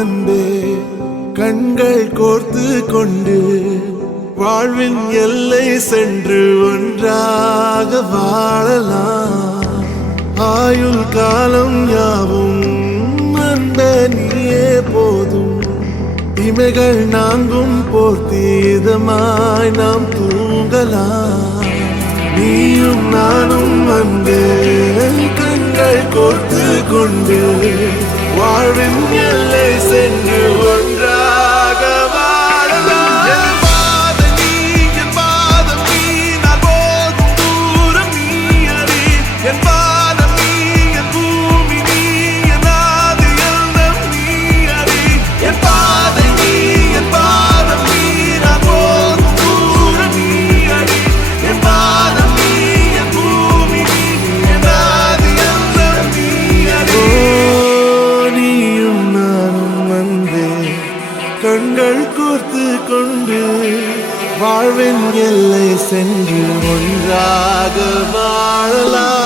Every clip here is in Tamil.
அன்பே கண்கள் கோர்த்து கொண்டு வாழ்வின் எல்லை சென்று ஒன்றாக வாழலாம். ஆயுள் காலம் யாவும் அன்பே நீயே போதும். இமைகள் நான்கும் போர்த்தி இதமாய் நாம் தூங்கலாம். நீயும் நானும் அன்பே கண்கள் கோர்த்து கொண்டு வாழ்வின் எல்லை சென்று ஒன்றாக வாழலாம். என் பாதம் நீ, என் பாதம் நீ, நான் போகும் தூரம் நீ அறி. என் பாதம் நீ, என் பூமி நீ, என் ஆதி எல்லாம் நீ அறி. என் பாதம் நீ, என் பாதம் நீ, நான் போகும் தூரம் நீ அறி. என் பாதம் நீ, என் பூமி நீ, என் ஆதி எல்லாம் நீ அறி. நீயும் நானும் வந்தே கண்கள் கோர்த்து கொண்டு வாழ்வின் எல்லை சென்று ஒன்றாக வாழலாம்.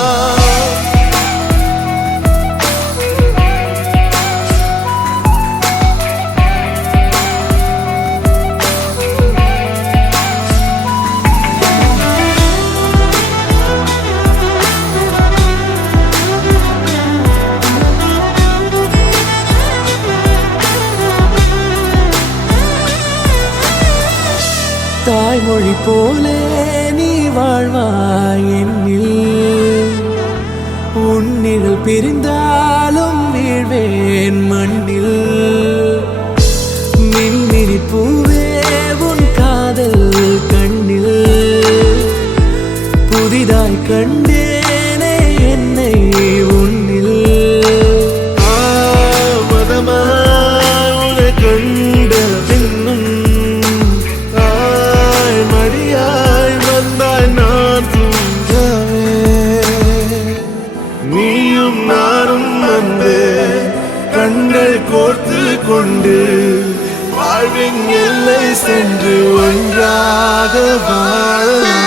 தாய்மொழி போலே நீ வாழ்வாய் என்னில். உன்னில் பிரிந்தாலும் வீழ்வேன் மண்ணில். மின்மினி பூவே உன் காதல் கண்ணில். புதிதாய் கண்டேனே என்னை உன்னில். மதமாய் உன்னை கண்ட பின்னும் மடியாய் வந்தாய் நான் தூங்கவே. நீயும் நானும் அன்பே கண்கள் கோர்த்து கொண்டு வாழ்வின் எல்லை சென்று ஒன்றாக வாழலாம்.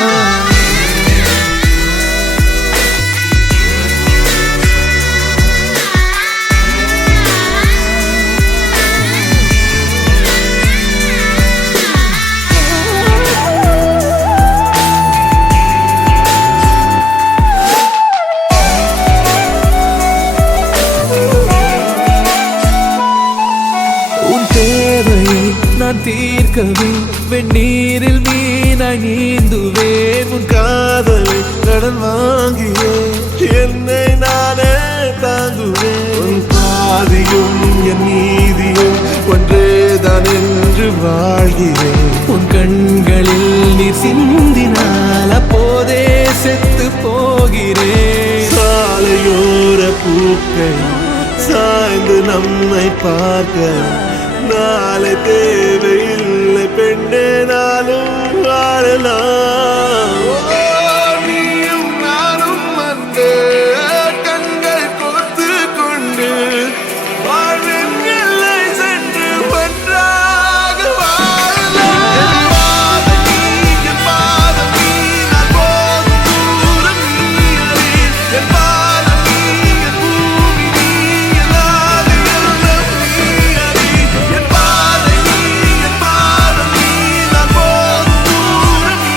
நான் தீர்க்கவே வெந்நீரில் மீனாய் நீந்துவேன். உன் காதலை கடன் வாங்கியே என்னை நானே தாங்குவேன். உன் பாதியும் என் நீதியும் ஒன்றேதான் என்று வாழ்கிறேன். உன் கண்களில் நீர் சிந்தினால் அப்போதே செத்து போகிறேன். சாலையோர பூக்கள் சாய்ந்து நம்மை பார்க்க நாளை தேவையில்லை பெண்ணே நாளும் வாழலாம். நீயும் நானும் வந்தே கண்கள் கோர்த்து கொண்டு வாழ்வின் எல்லை சென்று ஒன்றாக வாழலாம். என் பாதம் நீ, என் பாதம் நீ, நான் போகும் தூரம் நீ அறி. என் பாதம் நீ, என் பூமி நீ, என் ஆதி எல்லாம் நீ அறி. என் பாதம் நீ, என் பாதம் நீ, நான் போகும் தூரம் நீ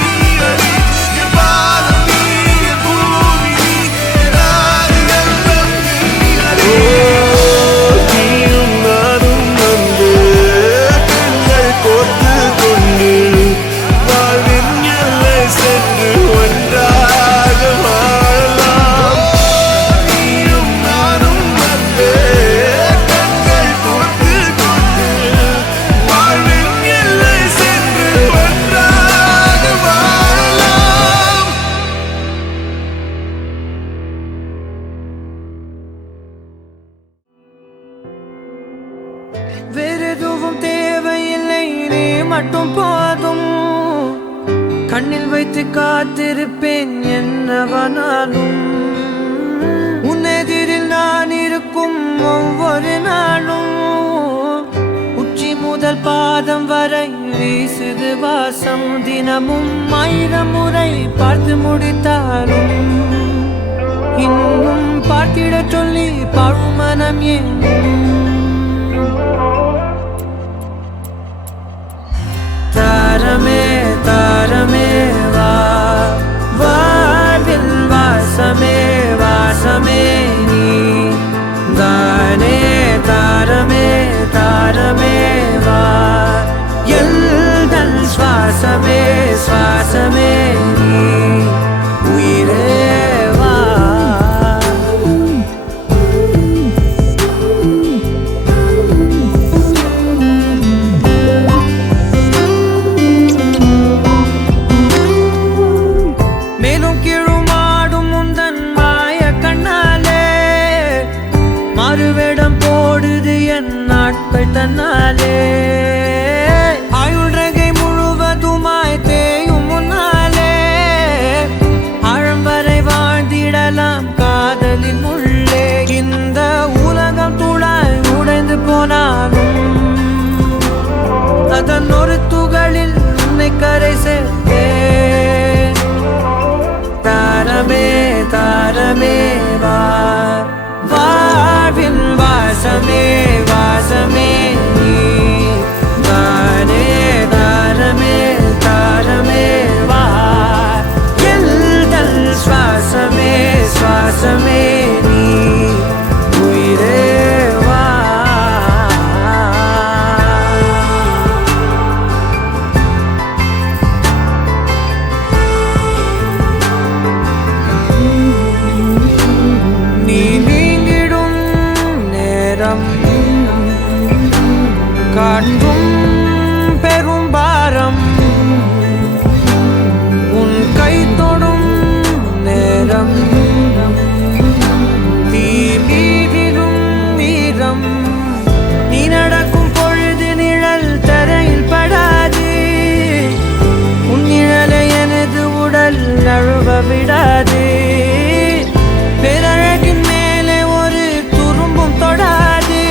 அறி. என் பாதம் நீ, என் பூமி நீ, என் ஆதி எல்லாம் நீ அறி. நீயும் நானும் வந்து கண்கள் கோர்த்து கொண்டு வாழ்வின் எல்லை சென்று ஒன்றாக வாழலாம். நீயும் நானும் வந்து கண்கள் கோர்த்து கொண்டு வாழ்வின் எல்லை சென்று ஒன்றாக வாழலாம். வேறெதுவும் தேவையில்லை, நீ மட்டும் போதும். கண்ணில் வைத்து காத்திருப்பேன் என்னவனாலும். உன்னெதிரில் நான் இருக்கும் ஒவ்வொரு நாளும். உச்சி முதல் பாதம் வரை வீசுது வாசம். தினமும் 1000 முறை பார்த்து முடித்தாலும் இன்னும் பார்த்திட சொல்லி பழுமனம் ஏன் தாரமே தாரமே வா வாழ்வில் வாசமே வாசமே நீ தானே தாரமே தாரமே வா எல்தல் சுவாசமே சுவாசமே நீ உயிரே வா மேலும் கீழுமாடும் முந்தன் மாய கண்ணாலே மறுவேடம் போடுது என் நாட்கள் தன்னாலே ஆயுள் ரகை முழுவதுமாய் தேயும் முன்னாலே ஆழம் வரை வாழ்ந்திடலாம் காதலின் உள்ளே இந்த உலகம் துளாய் உடைந்து போனாலும் அதன் ஒரு துகளில் உன்னை கரை சேர்த்தேன் தாரமே தாரமே வா வாழ்வின் வாசமே வாசமே நீ தானே தாரமே தாரமே வா எல்தல் சுவாசமே சுவாசமே நீ உயிரே வா நீ நீங்கிடும் நேரம் காற்றும் பெரும் பாரம் உன் கை தொடும் நேரம் தீ மீதிடும் வீரம் நீ நடக்கும் பொழுது நிழல் தரையில் படாது உன் நிழலை எனது உடல் நழுவ விடாது பேரழகின் மேலே ஒரு துரும்பும் தொடாது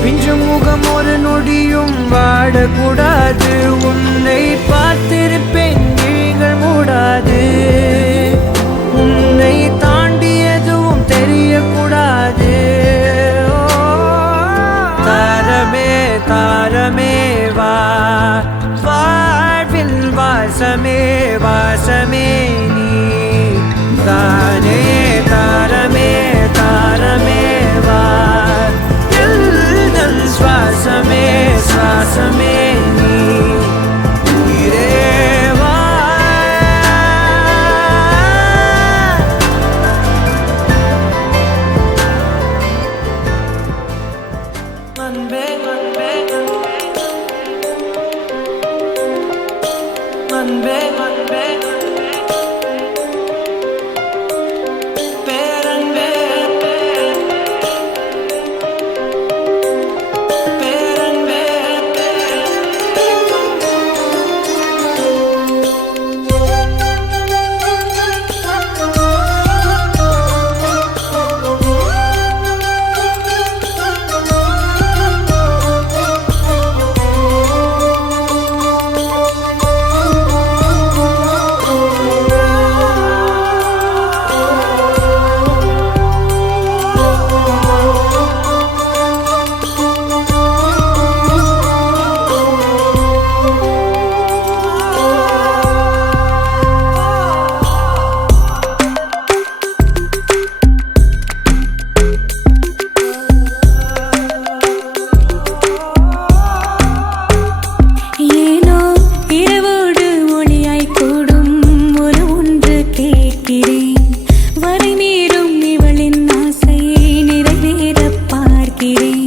பிஞ்சு முகம் ஒரு நொடியும் வாடக்கூடாது உன்னை பார்த்திருப்பேன் விழிகள் மூடாது உன்னை தாண்டி எதுவும் தெரியக்கூடாது ஓ, தாரமே தாரமே வா வாழ்வில் வாசமே வாசமே நீ தானே தாரமே தாரமே வா எல்தல் சுவாசமே சுவாசமே நீ உயிரே வா அன்பே அன்பே அன்பே அன்பே பேரன்பே பேரன்பே ஏனோ இரவோடு ஒளியாய் கூடும் ஒரு ஒன்று கேட்கிறேன் வரை மீறும் இவளின் ஆசையை நிறைவேற பார்க்கிறேன்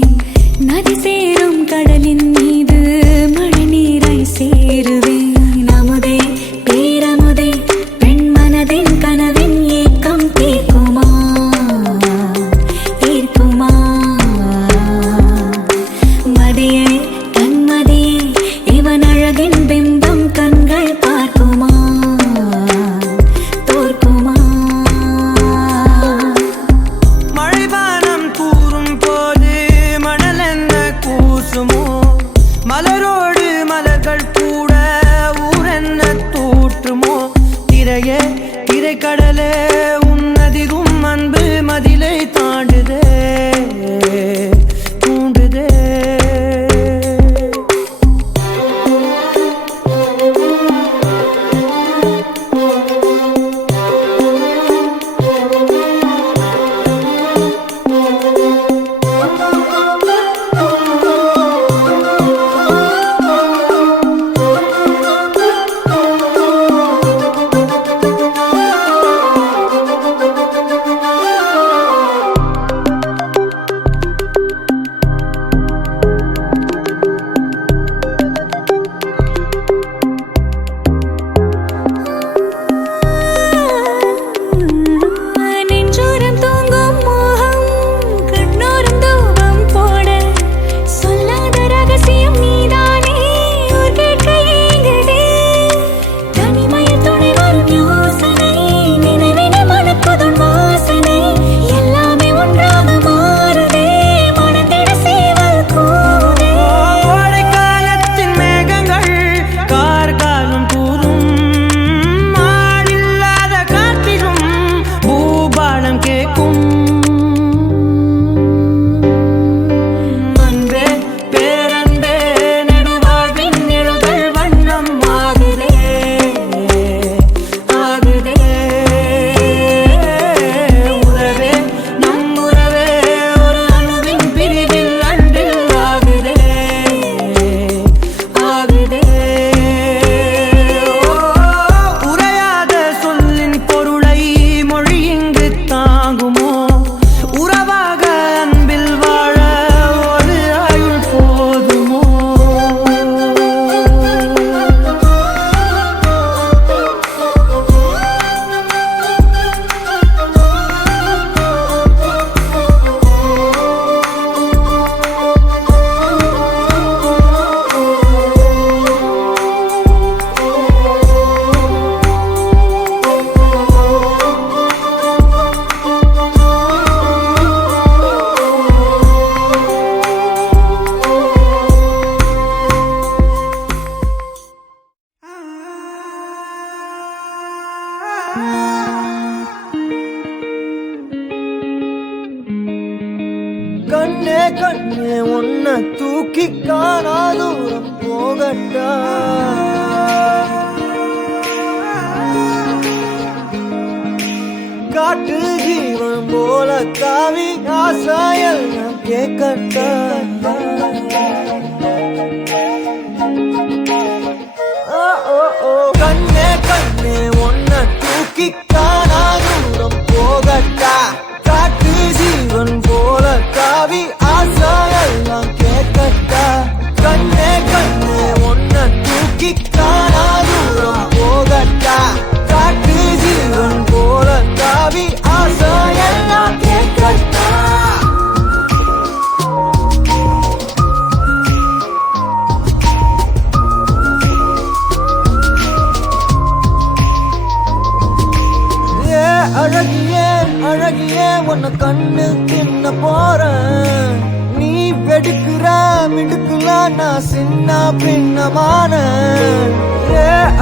நதி சேரும் கடலின் மீது மழை நீராய் சேருவேன் அமுதே பேரமுதே பெண் மனதின் கனவின் ஏக்கம் தீர்க்குமா தீர்க்குமா மதியே கண்மதியே இவன் அழகின் பிம்பம் கண்கள் பார்க்குமா தோற்குமா மழைவானம் கூறும் போது மணல் என்ன கூசுமோ மலரோடு மலர்கள் கூட ஊரென்ன தூற்றுமோ திரையே திரைக்கடலே உன்னதிரும் அன்பு மதிலை தாண்டுதே தூக்கி காணா தூரம் போகட்டா காட்டு ஜீவன் போல தாவி ஆசாயல் கேட்கட்டா கண்ணே கண்ணே ஒன்ன தூக்கி காணா தூரம் போகட்டா காட்டு ஜீவன் போல தாவி ஆசாயெல்லாம் கேட்கட்டா கண்ணே கண்ணே ஒன்ன தூக்கி காணா தூரம் போகட்டா காட்டு ஜீவன் போல தாவி ஆசாயெல்லாம் கேட்கட்டா அழகியே அழகியே உன்னை கண்ணு தின்ன போறேன் நீ வெடுக்குற மிடுக்குல நான் சின்ன பின்னமான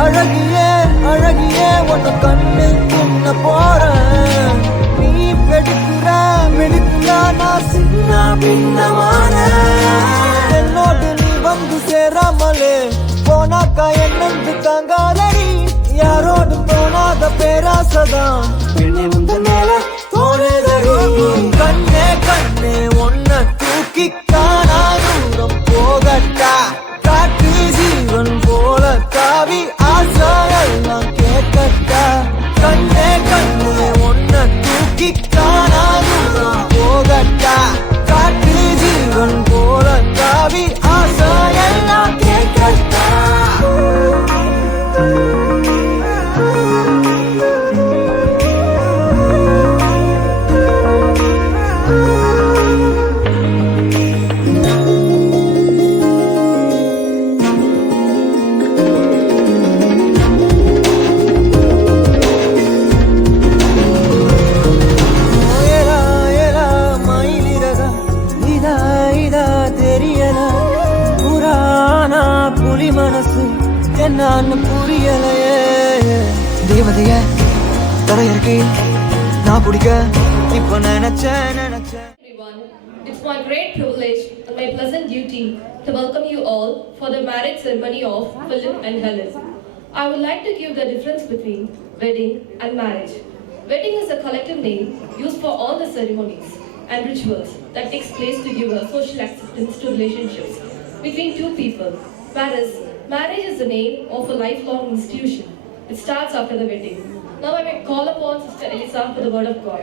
அழகியே அழகியே உன்னை கண்ணு தின்ன போறேன் நீ வெடுக்குற மிடுக்குல நான் சின்ன பின்னமான என்னோடு நீ வந்து சேராமலே போனாக்கா என்னந்து தாங்காதடி யாரோடும் தோணாத பேராசதான் பெண்ணே உந்த மேல தோணுதடி கண்ணே கண்ணே ஒன்ன தூக்கி காணா தூரம் போகட்டா காட்டு ஜீவன் போல தாவி ஆசாயெல்லாம் கேட்கட்டா கண்ணே கண்ணே ஒன்ன தூக்கி காணா தூரம் போகட்டா காட்டு ஜீவன் போல தாவி ஆசாயெல்லாம் கேட்கட்டா மனசு என்னன்னு புரியலையே தேவதைய தரையிறக்கி நான் பிடிக்க இப்ப நினைச்சேன் Everyone, it's my great privilege and my pleasant duty to welcome you all for the marriage ceremony of Philip and Helen. I would like to give the difference between wedding and marriage. Wedding is a collective name used for all the ceremonies and rituals that takes place to give a social acceptance to relationships between two people. Whereas marriage is the name of a lifelong institution. It starts after the wedding. Now I may call upon Sister Elisa for the word of God.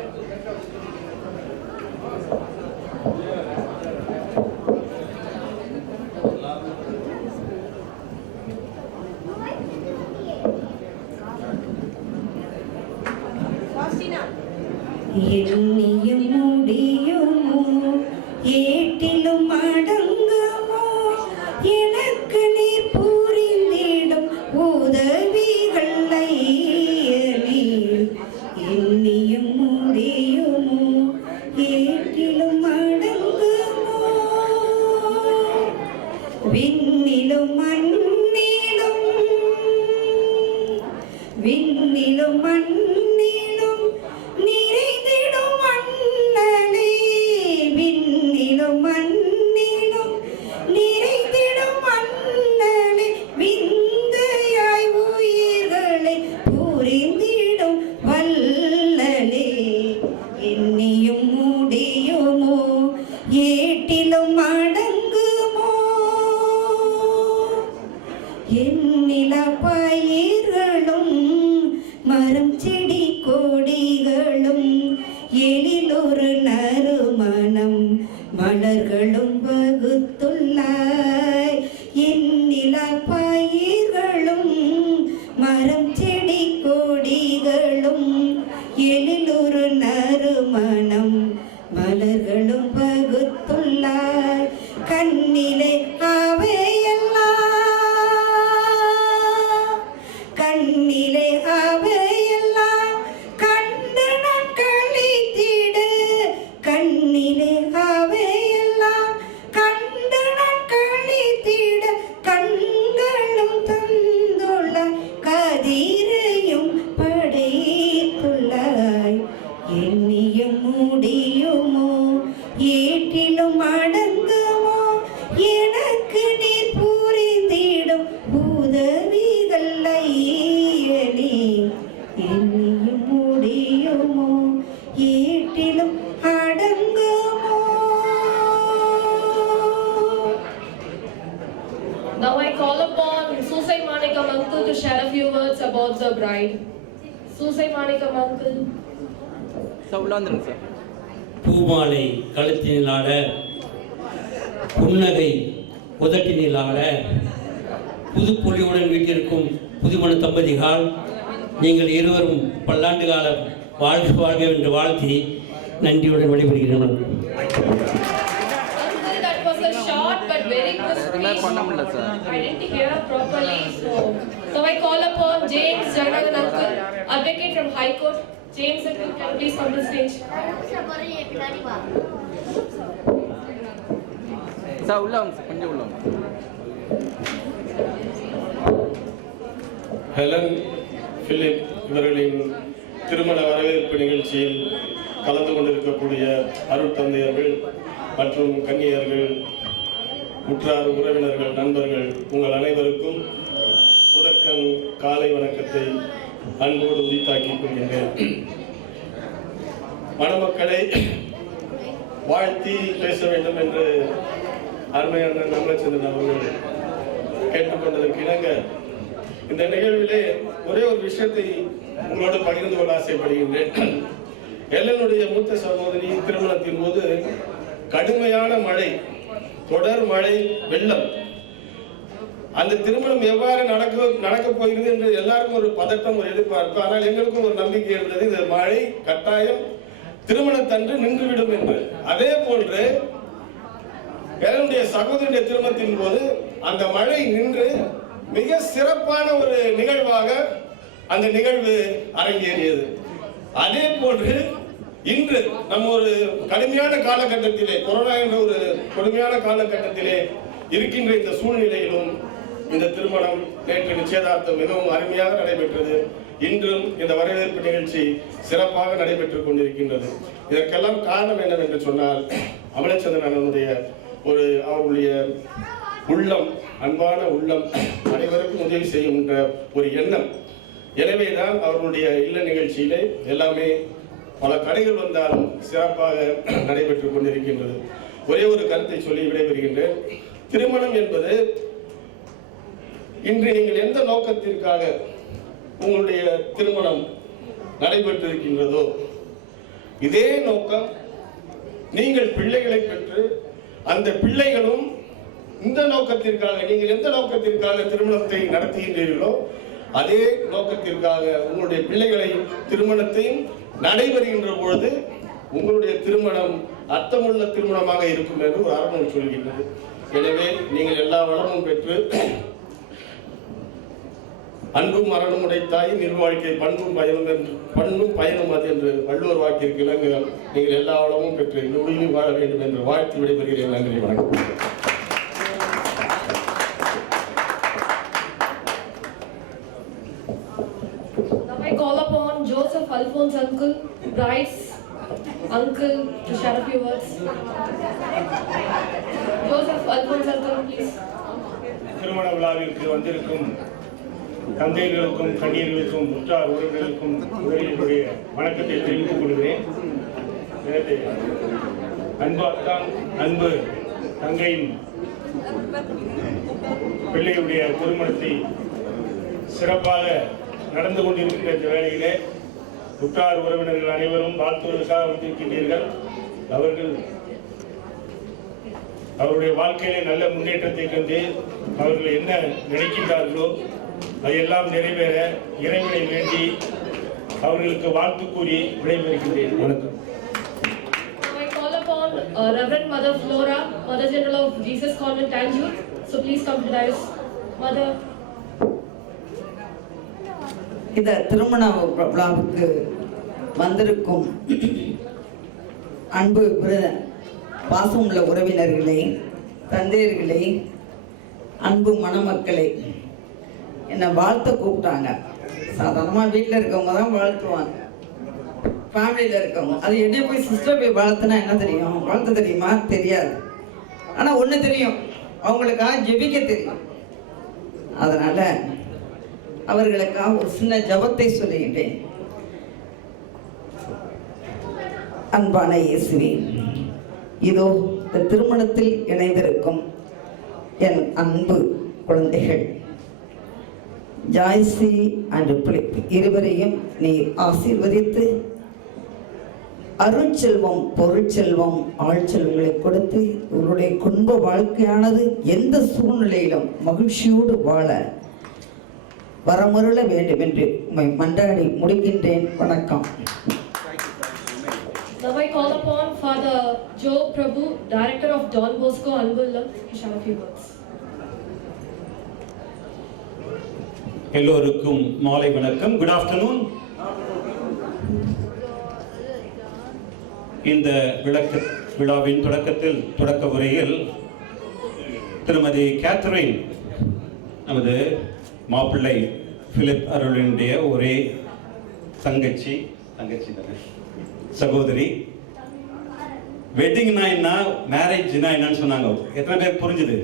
எண்ணியும் முடியுமோ ஏட்டிலும் அடங்குமோ எனக்கு நீர் புரிந்திடும் உதவிகள் ஐயனே எண்ணியும் முடியுமோ ஏட்டிலும் அடங்குமோ விண்ணிலும் மண்ணிலும் விண்ணிலும் மண்ணிலும் நிறைந்திடும் மண்ணலே விண்ணிலும் மண்ணிலும் நிறைந்திடும் மண்ணலே விந்தையாய் உயிர்களை புரிந்திடும் வல்லலே எண்ணியும் முடியுமோ ஏட்டிலும் அடங்குமோ எண்ணில பயிர்களும் மரம் செடி கொடிகளும் எழிலொரு நறுமணம் மலர்களும் வகுத்துள்ளாய் எண்ணில பயிர்களும் மரம் செடி கொடிகளும் எழிலொரு நறுமணம் மலர்களும் வகுத்துள்ளாய் கண்ணிலே அவையெல்லாம் கண்ணிலே அவையெல்லாம் கண்டு நான் கழித்திட கண்ணிலே அவையெல்லாம் கண்டு நான் கழித்திட கண்களும் தந்துள்ள கதிரையும் படைத்துள்ளாய் எண்ணியும் முடியுமோ ஏற்றிலும் அடங்குமோ towards the bride. Susai Manikam uncle. Sir உள்ள வந்துருங்க சார். பூமாலை கழுத்தினில் ஆட, புன்னகை உதட்டினில் ஆட, புதுப்பொலியுடன் வீட்டிற்கும் புதுமண தம்பதிகள் நீங்கள் இருவரும் பல்லாண்டு காலம் வாழ்க வாழ்க என்று வாழ்த்தி நன்றியுடன் விடைபெறுகிறேன். Uncle, that was a short but very crisp speech. I didn't hear properly, so I call upon James Jaganathan uncle, advocate from High Court. James uncle, can you please come to the stage? Sir உள்ள வாங்க சார், கொஞ்சம் உள்ள வாங்க. ஹெலன் பிலிப் இவர்களின் திருமண வரவேற்பு நிகழ்ச்சியில் கலந்து கொண்டிருக்கக்கூடிய அருட்தந்தையர்கள் மற்றும் கன்னியர்கள், உற்றார் உறவினர்கள், நண்பர்கள், உங்கள் அனைவருக்கும் முதற்கண் காலை வணக்கத்தை அன்போடு உரித்தாக்கிக் கொள்கின்றேன். மணமக்களை வாழ்த்தி பேச வேண்டும் என்று அருமையான அமலச்சந்திரன் அவர்கள் கேட்டுக்கொண்டதற்கு இணங்க இந்த நிகழ்விலே ஒரே ஒரு விஷயத்தை உங்களோடு பகிர்ந்து கொள்ள ஆசைப்படுகின்றேன். எல்லனுடைய மூத்த சகோதரி திருமணத்தின் போது கடுமையான மழை, தொடர் மழை, வெள்ளம். அந்த திருமணம் எவ்வாறு நடக்கப் போகிறது என்று எல்லாருக்கும் ஒரு பதட்டம், ஒரு எதிர்பார்ப்பு. ஆனால் எங்களுக்கும் ஒரு நம்பிக்கை இருந்தது, இந்த மழை கட்டாயம் திருமணத்தன்று நின்றுவிடும் என்று. அதே போன்று என்னுடைய சகோதரியுடைய திருமணத்தின் போது அந்த மழை நின்று மிக சிறப்பான ஒரு நிகழ்வாக அந்த நிகழ்வு அரங்கேறியது. அதே போன்று இன்று நம்ம ஒரு கடுமையான காலகட்டத்திலே, கொரோனா என்ற ஒரு கொடுமையான காலகட்டத்திலே இருக்கின்ற இந்த சூழ்நிலையிலும் இந்த திருமணம், நேற்று நிச்சயதார்த்தம் மிகவும் அருமையாக நடைபெற்றது. இன்றும் இந்த வரவேற்பு நிகழ்ச்சி சிறப்பாக நடைபெற்றுக் கொண்டிருக்கின்றது. இதற்கெல்லாம் காரணம் என்னவென்று சொன்னால், அமலச்சந்திரன் அண்ணனுடைய அவருடைய உள்ளம், அன்பான உள்ளம், அனைவருக்கும் உதவி செய்கின்ற ஒரு எண்ணம். எனவேதான் அவர்களுடைய இல்ல நிகழ்ச்சியிலே எல்லாமே பல கடைகள் வந்தாலும் சிறப்பாக நடைபெற்றுக் கொண்டிருக்கின்றது. ஒரே ஒரு கருத்தை சொல்லி விடைபெறுகின்றேன். திருமணம் என்பது இன்று நீங்கள் எந்த நோக்கத்திற்காக உங்களுடைய திருமணம் நடைபெற்றிருக்கின்றதோ இதே நோக்கம் நீங்கள் பிள்ளைகளை பெற்று அந்த பிள்ளைகளும் இந்த நோக்கத்திற்காக, நீங்கள் எந்த நோக்கத்திற்காக திருமணத்தை நடத்துகின்றீர்களோ அதே நோக்கத்திற்காக உங்களுடைய பிள்ளைகளை திருமணத்தையும் நடைபெறுகின்ற பொழுது உங்களுடைய திருமணம் அர்த்தமுள்ள திருமணமாக இருக்கும் என்று ஒரு ஆரம்பம் சொல்கின்றது. எனவே நீங்கள் எல்லா வளமும் பெற்று அன்பும் மரணம் உடைத்தாய் நிர்வாழ்க்கை பண்பும் பயனும் அது என்று வள்ளுவர் வாக்கிற்கு இணங்க நீங்கள் எல்லா வளமும் பெற்று நொடியிலும் வாழ வேண்டும் என்று வாழ்த்து விடைபெறுகிறேன். நன்றி, வணக்கம். Now I call upon Joseph Alphonse uncle, bride's uncle, to share a few words. Joseph Alphonse uncle, please. திருமண விழாவிற்கு வந்திருக்கும் தந்தைகளுக்கும் கன்னியர்களுக்கும் உற்றார் உறவினர்களுக்கும் முதலினுடைய வணக்கத்தை தெரிவித்துக் கொள்கிறேன். எனவே அன்பாத்தான் அன்பு தங்கையின் பிள்ளையுடைய திருமணத்தை சிறப்பாக நடந்து கொண்டிருக்கின்ற இந்த வேளையிலே உற்றார் உறவினர்கள் அனைவரும் வாழ்த்துவதற்காக வந்திருக்கின்றீர்கள். அவருடைய வாழ்க்கையிலே நல்ல முன்னேற்றத்தை கண்டு அவர்கள் என்ன நினைக்கின்றார்களோ அதையெல்லாம் நிறைவேற இறைவனை வேண்டி அவர்களுக்கு வாழ்த்து கூறி விடைபெறுகின்றேன். வணக்கம். Now I call upon Reverend Mother Flora, Mother General of Jesus Convent, Tanjore. So please come to the dais. Mother. இந்த திருமண விழாவுக்கு வந்திருக்கும் அன்பு பாசமுள்ள உறவினர்களே, தந்தையர்களே, அன்பு மணமக்களே, என்னை வாழ்த்த கூப்பிட்டாங்க. சாதாரணமாக வீட்டில் இருக்கவங்க தான் வாழ்த்துவாங்க, ஃபேமிலியில் இருக்கவங்க. அது என்ன போய் சிஸ்டர் போய் வாழ்த்துனா என்ன தெரியும்? வாழ்த்த தெரியுமா? தெரியாது. ஆனால் ஒன்று தெரியும், அவங்களுக்காக ஜெபிக்க தெரியும். அதனால் அவர்களுக்காக ஒரு சின்ன ஜபத்தை சொல்லுகின்றேன். அன்பான இயேசுவே, இதோ இந்த திருமணத்தில் இணைந்திருக்கும் என் அன்பு குழந்தைகள், ஜாய்சி அண்ட் பிலிப் இருவரையும் நீ ஆசீர்வதித்து அருட்செல்வம், பொருட்செல்வம், ஆழ்செல்வங்களை கொடுத்து இவருடைய குடும்ப வாழ்க்கையானது எந்த சூழ்நிலையிலும் மகிழ்ச்சியோடு வாழ வரமருள வேண்டும் என்று உம்மை மன்றாடி முடிக்கின்றேன். வணக்கம். Now I call upon Father Joe Prabhu, Director of Don Bosco Angulam, to share a few words. எல்லோருக்கும் மாலை வணக்கம். Good afternoon. இந்த விழாவின் தொடக்க உரையில் திருமதி கேத்தரின், நமது மாப்பிள்ளை பிலிப் அருளினுடைய ஒரே தங்கச்சி சகோதரி, வெட்டிங்னா என்ன, மேரேஜ்னா என்னன்னு சொன்னாங்க. எத்தனை பேர் புரிஞ்சுது?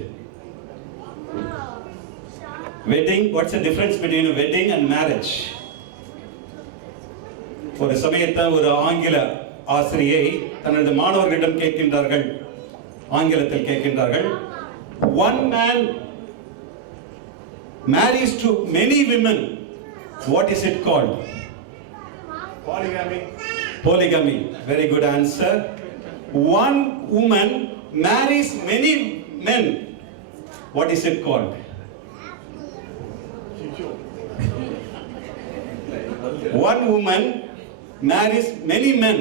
Wedding, what's the difference between wedding and marriage? ஒரு சமயத்தை ஒரு ஆங்கில ஆசிரியை தனது மாணவர்களிடம் கேட்கின்றார்கள், ஆங்கிலத்தில் கேட்கின்றார்கள், one man marries to many women, what is it called? Polygamy. Very good answer. One woman marries many men, what is it called? One woman marries many men,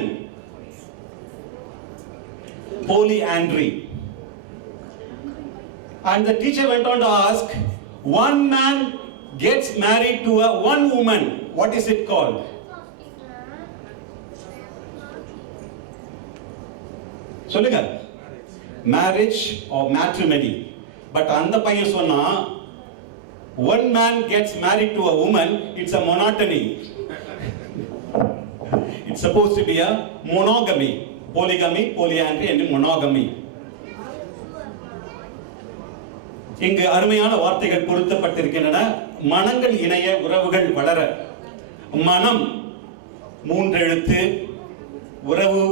polyandry. And the teacher went on to ask, one man gets married to one woman, what is it called? சொல்லுங்க. Marriage or matrimony. பட் அந்த பையன் சொன்னா, one man gets married to a woman, it's a monotony. It's supposed to be a monogamy. Polygamy, polyandry and monogamy. இங்கு அருமையான வார்த்தைகள் பொருத்தப்பட்டிருக்கின்றன. மனங்கள் இணைய, உறவுகள் வளர. மனம் 3 எழுத்து, உறவு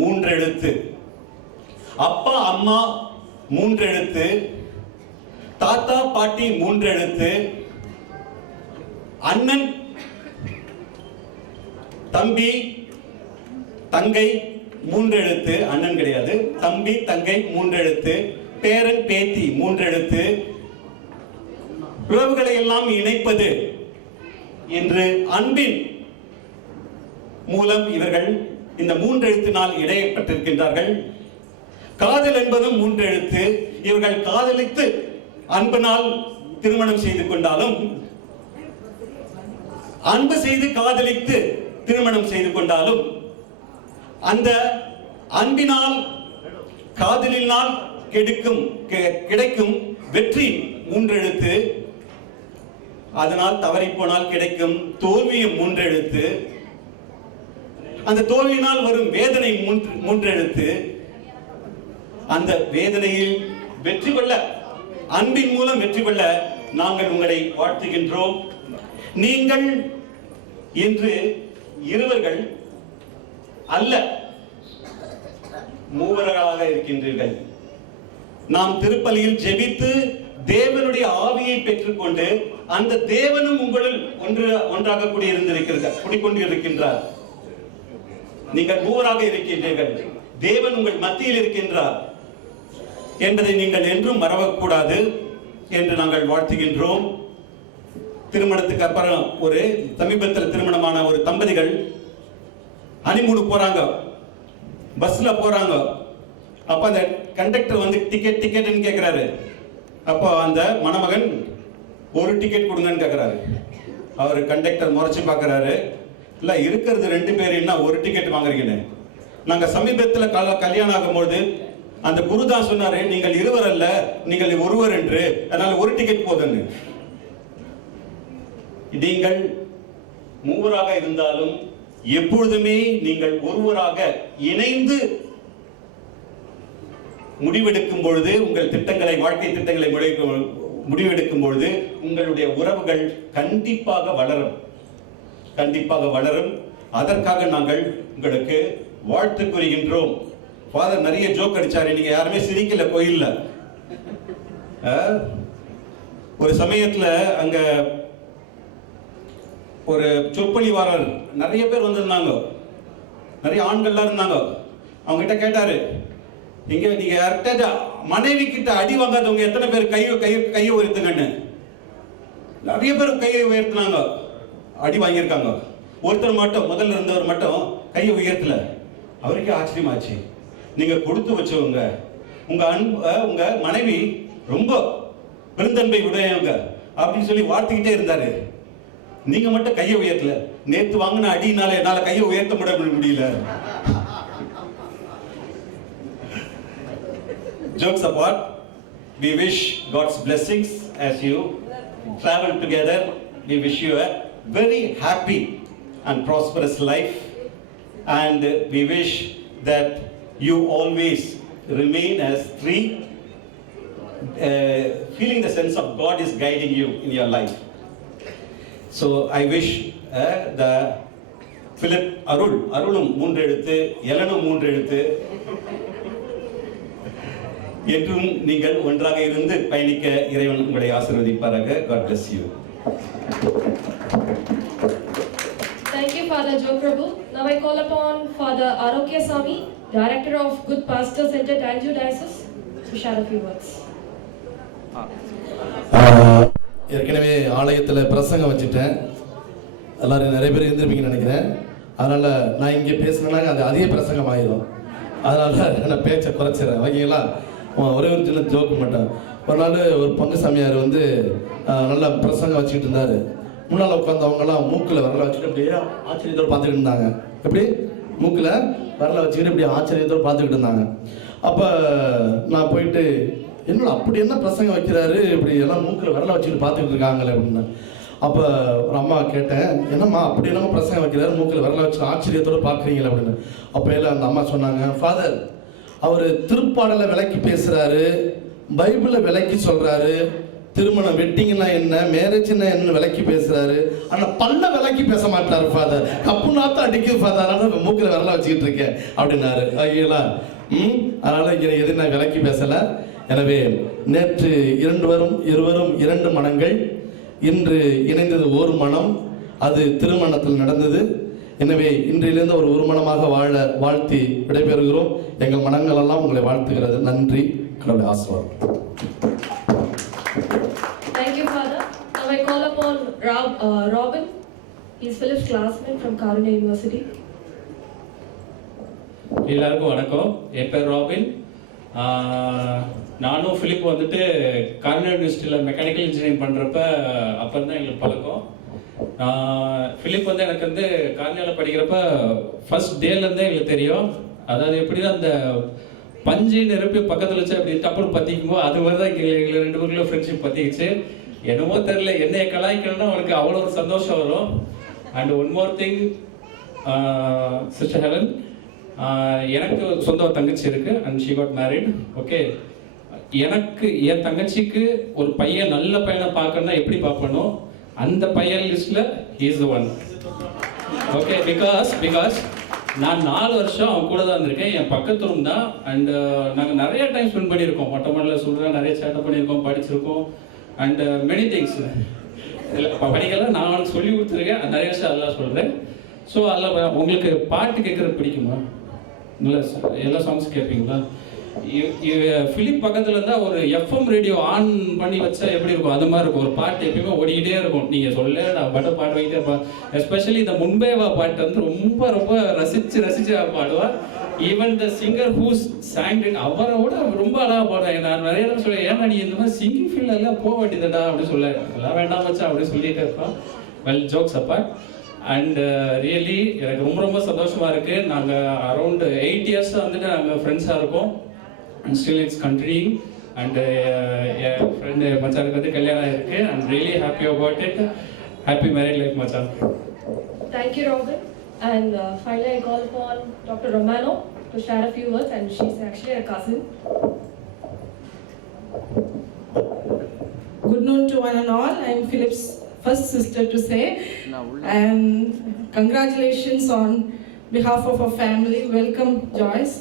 3 எழுத்து. அப்பா அம்மா 3 எழுத்து, தாத்தா பாட்டி 3 எழுத்து, அண்ணன் தம்பி தங்கை 3 எழுத்து, அண்ணன் கிடையாது, தம்பி தங்கை 3 எழுத்து, பேரன் பேத்தி 3 எழுத்து. உறவுகளை எல்லாம் இணைப்பது என்று அன்பின் மூலம் இவர்கள் இந்த 3 எழுத்தினால் இடையப்பட்டிருக்கின்றார்கள். காதல் என்பதும் 3 எழுத்து. இவர்கள் காதலித்து அன்பினால் திருமணம் செய்து கொண்டாலும், அன்பு செய்து காதலித்து திருமணம் செய்து கொண்டாலும், அந்த அன்பினால் காதலினால் கிடைக்கும் வெற்றி 3 எழுத்து. அதனால் தவறிப்போனால் கிடைக்கும் தோல்வியும் 3 எழுத்து. அந்த தோல்வியினால் வரும் வேதனை 3 எழுத்து. அந்த வேதனையில் வெற்றி கொள்ள, அன்பின் மூலம் வெற்றி கொள்ள நாங்கள் உங்களை வாழ்த்துகின்றோம். நீங்கள் இன்று இருவர்கள் அல்ல, மூவராக இருக்கின்றீர்கள். நாம் திருப்பலியில் ஜெபித்து தேவனுடைய ஆவியை பெற்றுக்கொண்டு அந்த தேவனும் உங்களுள் ஒன்றாக குடிக்கொண்டிருக்கின்றார். நீங்கள் மூவராக இருக்கின்றீர்கள். தேவன் உங்கள் மத்தியில் இருக்கின்றார் என்பதை நீங்கள் என்றும் மறக்கக்கூடாது என்று நாங்கள் வாழ்த்துகின்றோம். திருமணத்துக்கு அப்புறம் ஒரு சமீபத்தில் திருமணமான ஒரு தம்பதிகள் ஹனிமூன் போறாங்க, பஸ்ல போறாங்க. அப்ப அந்த கண்டக்டர் வந்து டிக்கெட்னு கேட்கிறாரு. அப்போ அந்த மணமகன் ஒரு டிக்கெட் கொடுங்கன்னு கேட்கிறாரு. அவர் கண்டக்டர் முறைச்சு பார்க்கறாரு, இல்ல இருக்கிறது 2 பேர், என்ன ஒரு டிக்கெட் வாங்குறீங்கன்னு. நாங்க சமீபத்தில் கல்யாணம் ஆகும்போது அந்த குரு தான் சொன்னாரு, நீங்கள் இருவர் அல்ல, நீங்கள் ஒருவர் என்று, அதனால ஒரு டிக்கெட் போதுன்னு. நீங்கள் மூவராக இருந்தாலும் எப்பொழுதுமே நீங்கள் ஒருவராக இணைந்து முடிவெடுக்கும் பொழுது, உங்கள் திட்டங்களை, வாழ்க்கை திட்டங்களை முடிவெடுக்கும் பொழுது உங்களுடைய உறவுகள் கண்டிப்பாக வளரும், கண்டிப்பாக வளரும். அதற்காக நாங்கள் உங்களுக்கு வாழ்த்து கூறுகின்றோம். ஃபாதர் நிறைய ஜோக் அடிச்சாரு, நீங்க யாருமே சிரிக்கல கோயில்ல. ஒரு சமயத்துல அங்க ஒரு சொற்பொழிவாளர் நிறைய பேர் வந்திருந்தாங்க, நிறைய ஆண்கள்லாம் இருந்தாங்க. அவங்க கிட்ட கேட்டாரு, இங்க நீங்க யார்கிட்ட மனைவி கிட்ட அடி வாங்காதவங்க எத்தனை பேர் கையை உயர்த்துங்கன்னு. நிறைய பேர் கையை உயர்த்தினாங்க, அடி வாங்கியிருக்காங்க. ஒருத்தர் மட்டும், முதல்ல இருந்தவர் மட்டும் கையை உயர்த்தல. அவருக்கே ஆச்சரியமாச்சு. நீங்க கொடுத்து வச்சவங்க, உங்க மனைவி ரொம்ப பெருந்தன்மை உடையவங்க அப்படின்னு சொல்லி வாழ்த்துக்கிட்டே இருந்தாரு. நீங்க மட்டும் கையை உயர்த்தல. நேத்து வாங்கின அடினால என்னால கையை உயர்த்த முடியல. Jokes apart, we wish God's blessings as you travel together. We wish you a very happy and prosperous life, and we wish that you always remain as three, feeling the sense of God is guiding you in your life. So I wish the Philip அருளும் 3 எழுத்து, எலனும் 3 எழுத்து, என்றும் நீங்கள் ஒன்றாக இருந்து பயணிக்க இறைவன் உங்களை ஆசீர்வதிப்பாராக. God bless you. Thank you, Father Joe Prabhu. Now I call upon Father Arokya Swami, Director of Good Pastor Center, Tanju Diocese, to share a few words. ஏற்கனவே ஆலயத்தில் பிரசங்கம் வச்சுட்டேன். எல்லாரும் நிறைய பேர் இருந்திருப்பீங்கன்னு நினைக்கிறேன். அதனால் நான் இங்கே பேசினேன்னா அது அதே பிரசங்கம் ஆயிடும். அதனால் நான் பேச்சை குறைச்சிடுறேன். ஓகேங்களா? ஒரே ஒரு சின்ன ஜோக்கு மட்டும். ஒரு நாள் ஒரு பங்கு சாமியார் வந்து நல்லா பிரசங்கம் வச்சுக்கிட்டு இருந்தார். முன்னால் உட்காந்தவங்கலாம் மூக்கில் விரல வச்சுட்டு அப்படியே ஆச்சரியத்தோடு பார்த்துக்கிட்டு இருந்தாங்க. எப்படி மூக்கில் விரல வச்சுக்கிட்டு இப்படி ஆச்சரியத்தோடு பார்த்துக்கிட்டு இருந்தாங்க. அப்போ நான் போயிட்டு, என்னடா அப்படி என்ன பிரசங்கம் வைக்கிறாரு, இப்படி எல்லாம் மூக்கில் விரல வச்சுக்கிட்டு பார்த்துக்கிட்டு இருக்காங்களே அப்படின்னு. அப்போ ஒரு அம்மா கேட்டேன், என்னம்மா அப்படி என்னம்மா பிரசங்கம் வைக்கிறாரு, மூக்கில் விரல வச்சு ஆச்சரியத்தோடு பார்க்குறீங்களே அப்படின்னு. அப்போ எல்லாம் அந்த அம்மா சொன்னாங்க, ஃபாதர் அவர் திருப்பாடலை விலைக்கு பேசுகிறாரு, பைபிளை விலைக்கு சொல்கிறாரு, திருமணம் வெட்டிங்னா என்ன, மேரேஜ்னா என்ன விலைக்கு பேசுகிறாரு, ஆனால் பல்ல விலைக்கு பேச மாட்டார் ஃபாதர். கப்பு நாத்தான் அடிக்குது ஃபாதர், அதனால் மூக்கில் விரல வச்சுக்கிட்டு இருக்கேன் அப்படின்னாரு. ஐயா அதனால் இங்கே எது நான் விலைக்கு பேசலை. எனவே நேற்று இருவரும் 2 மனங்கள், இன்று இணைந்தது ஒரு மனம். அது திருமணத்தில் நடந்தது. எனவே இன்றிலிருந்து ஒரு மனமாக வாழ வாழ்த்தி விடைபெறுகிறோம். எங்கள் மனங்கள் எல்லாம் உங்களை வாழ்த்துகிறது. நன்றி. கடவுளை ஆசீர்வாதம். Thank you, Father. Now I call upon Robin. He is Philip's classmate from Karunya University. எல்லாருக்கும் வணக்கம். என் பேர் ராபின். நானும் ஃபிலிப் வந்துட்டு கார்னர் யூனிவர்சிட்டியில் மெக்கானிக்கல் இன்ஜினியரிங் பண்ணுறப்ப அப்போ தான் எங்களுக்கு பழக்கம். ஃபிலிப் வந்து எனக்கு வந்து கார்னியாவில் படிக்கிறப்ப ஃபர்ஸ்ட் டேலேருந்தே எங்களுக்கு தெரியும். அதாவது எப்படின்னா அந்த பஞ்சு நெருப்பி பக்கத்தில் வச்சு அப்படி டப்புன்னு பற்றிக்கும்போது அது மாதிரி தான் எங்களுக்கு 2 பேருக்குள்ள ஃப்ரெண்ட்ஷிப் பற்றிக்கிச்சு. என்னமோ தெரில, என்னைய கலாய்க்கணும்னா அவனுக்கு அவ்வளோ ஒரு சந்தோஷம் வரும். And one more thing, sister Helen, எனக்கு சொந்த தங்கச்சி இருக்கு and she got married. Okay, எனக்கு என் தங்கச்சிக்கு ஒரு பையன், நல்ல பையனை பார்க்கணும்னா எப்படி பார்ப்பனோ அந்த பையன் லிஸ்ட்ல he is the one. Okay, because நான் 4 வருஷம் அவன் கூட தான் இருந்திருக்கேன். என் பக்கத்து ரூம் தான். அண்ட் நாங்கள் நிறைய டைம் ஸ்பெண்ட் பண்ணியிருக்கோம். மொட்டை மாடல சொல்கிறேன், நிறைய சேட்டை பண்ணியிருக்கோம், படிச்சிருக்கோம். அண்ட் மெனி திங்ஸ் படிக்கலாம் நான் அவனுக்கு சொல்லி கொடுத்துருக்கேன். நிறைய விஷயம் அதெல்லாம் சொல்கிறேன். ஸோ அதில் உங்களுக்கு பாட்டு கேட்குறது பிடிக்குமா? இல்லை, எல்லா சாங்ஸ் கேட்பீங்களா? ஃபிலிப் பக்கத்தில் இருந்தால் ஒரு எஃப்எம் ரேடியோ ஆன் பண்ணி வச்சா எப்படி இருக்கும், அது மாதிரி இருக்கும். ஒரு பாட்டு எப்பயுமே ஓடிக்கிட்டே இருக்கும். நீங்கள் சொல்ல நான் பாட்டு வைக்கிட்டே இருப்பேன். எஸ்பெஷலி இந்த முன்பேவா பாட்டு வந்து ரொம்ப ரொம்ப ரசிச்சு பாடுவா. Even the singer whose song it, அவரை விட ரொம்ப அழகாக பாடுவாங்க. நான் நிறைய தடவை சொல்லுவேன், ஏன்னா நீ இந்த மாதிரி சிங்கிங் ஃபீல்ட் எல்லாம் போக வேண்டியதுடா அப்படின்னு சொல்ல, எல்லாம் வேண்டாம் வச்சா அப்படின்னு சொல்லிட்டு இருப்போம். Well, jokes apart. And really எனக்கு ரொம்ப ரொம்ப சந்தோஷமாக இருக்குது. நாங்கள் அரௌண்ட் 8 years வந்துட்டு நாங்கள் ஃப்ரெண்ட்ஸாக இருக்கோம். And still it's continuing. And N friend மச்சானுக்கு வந்து கல்யாணம் இருக்கு. I'm really happy about it. Happy married life, மச்சான். Thank you, Robin. And finally I call upon Dr. Romano to share a few words, and she's actually a cousin. Good noon to one and all. I'm Philip's first sister to say. And congratulations on behalf of our family. Welcome, Joyce.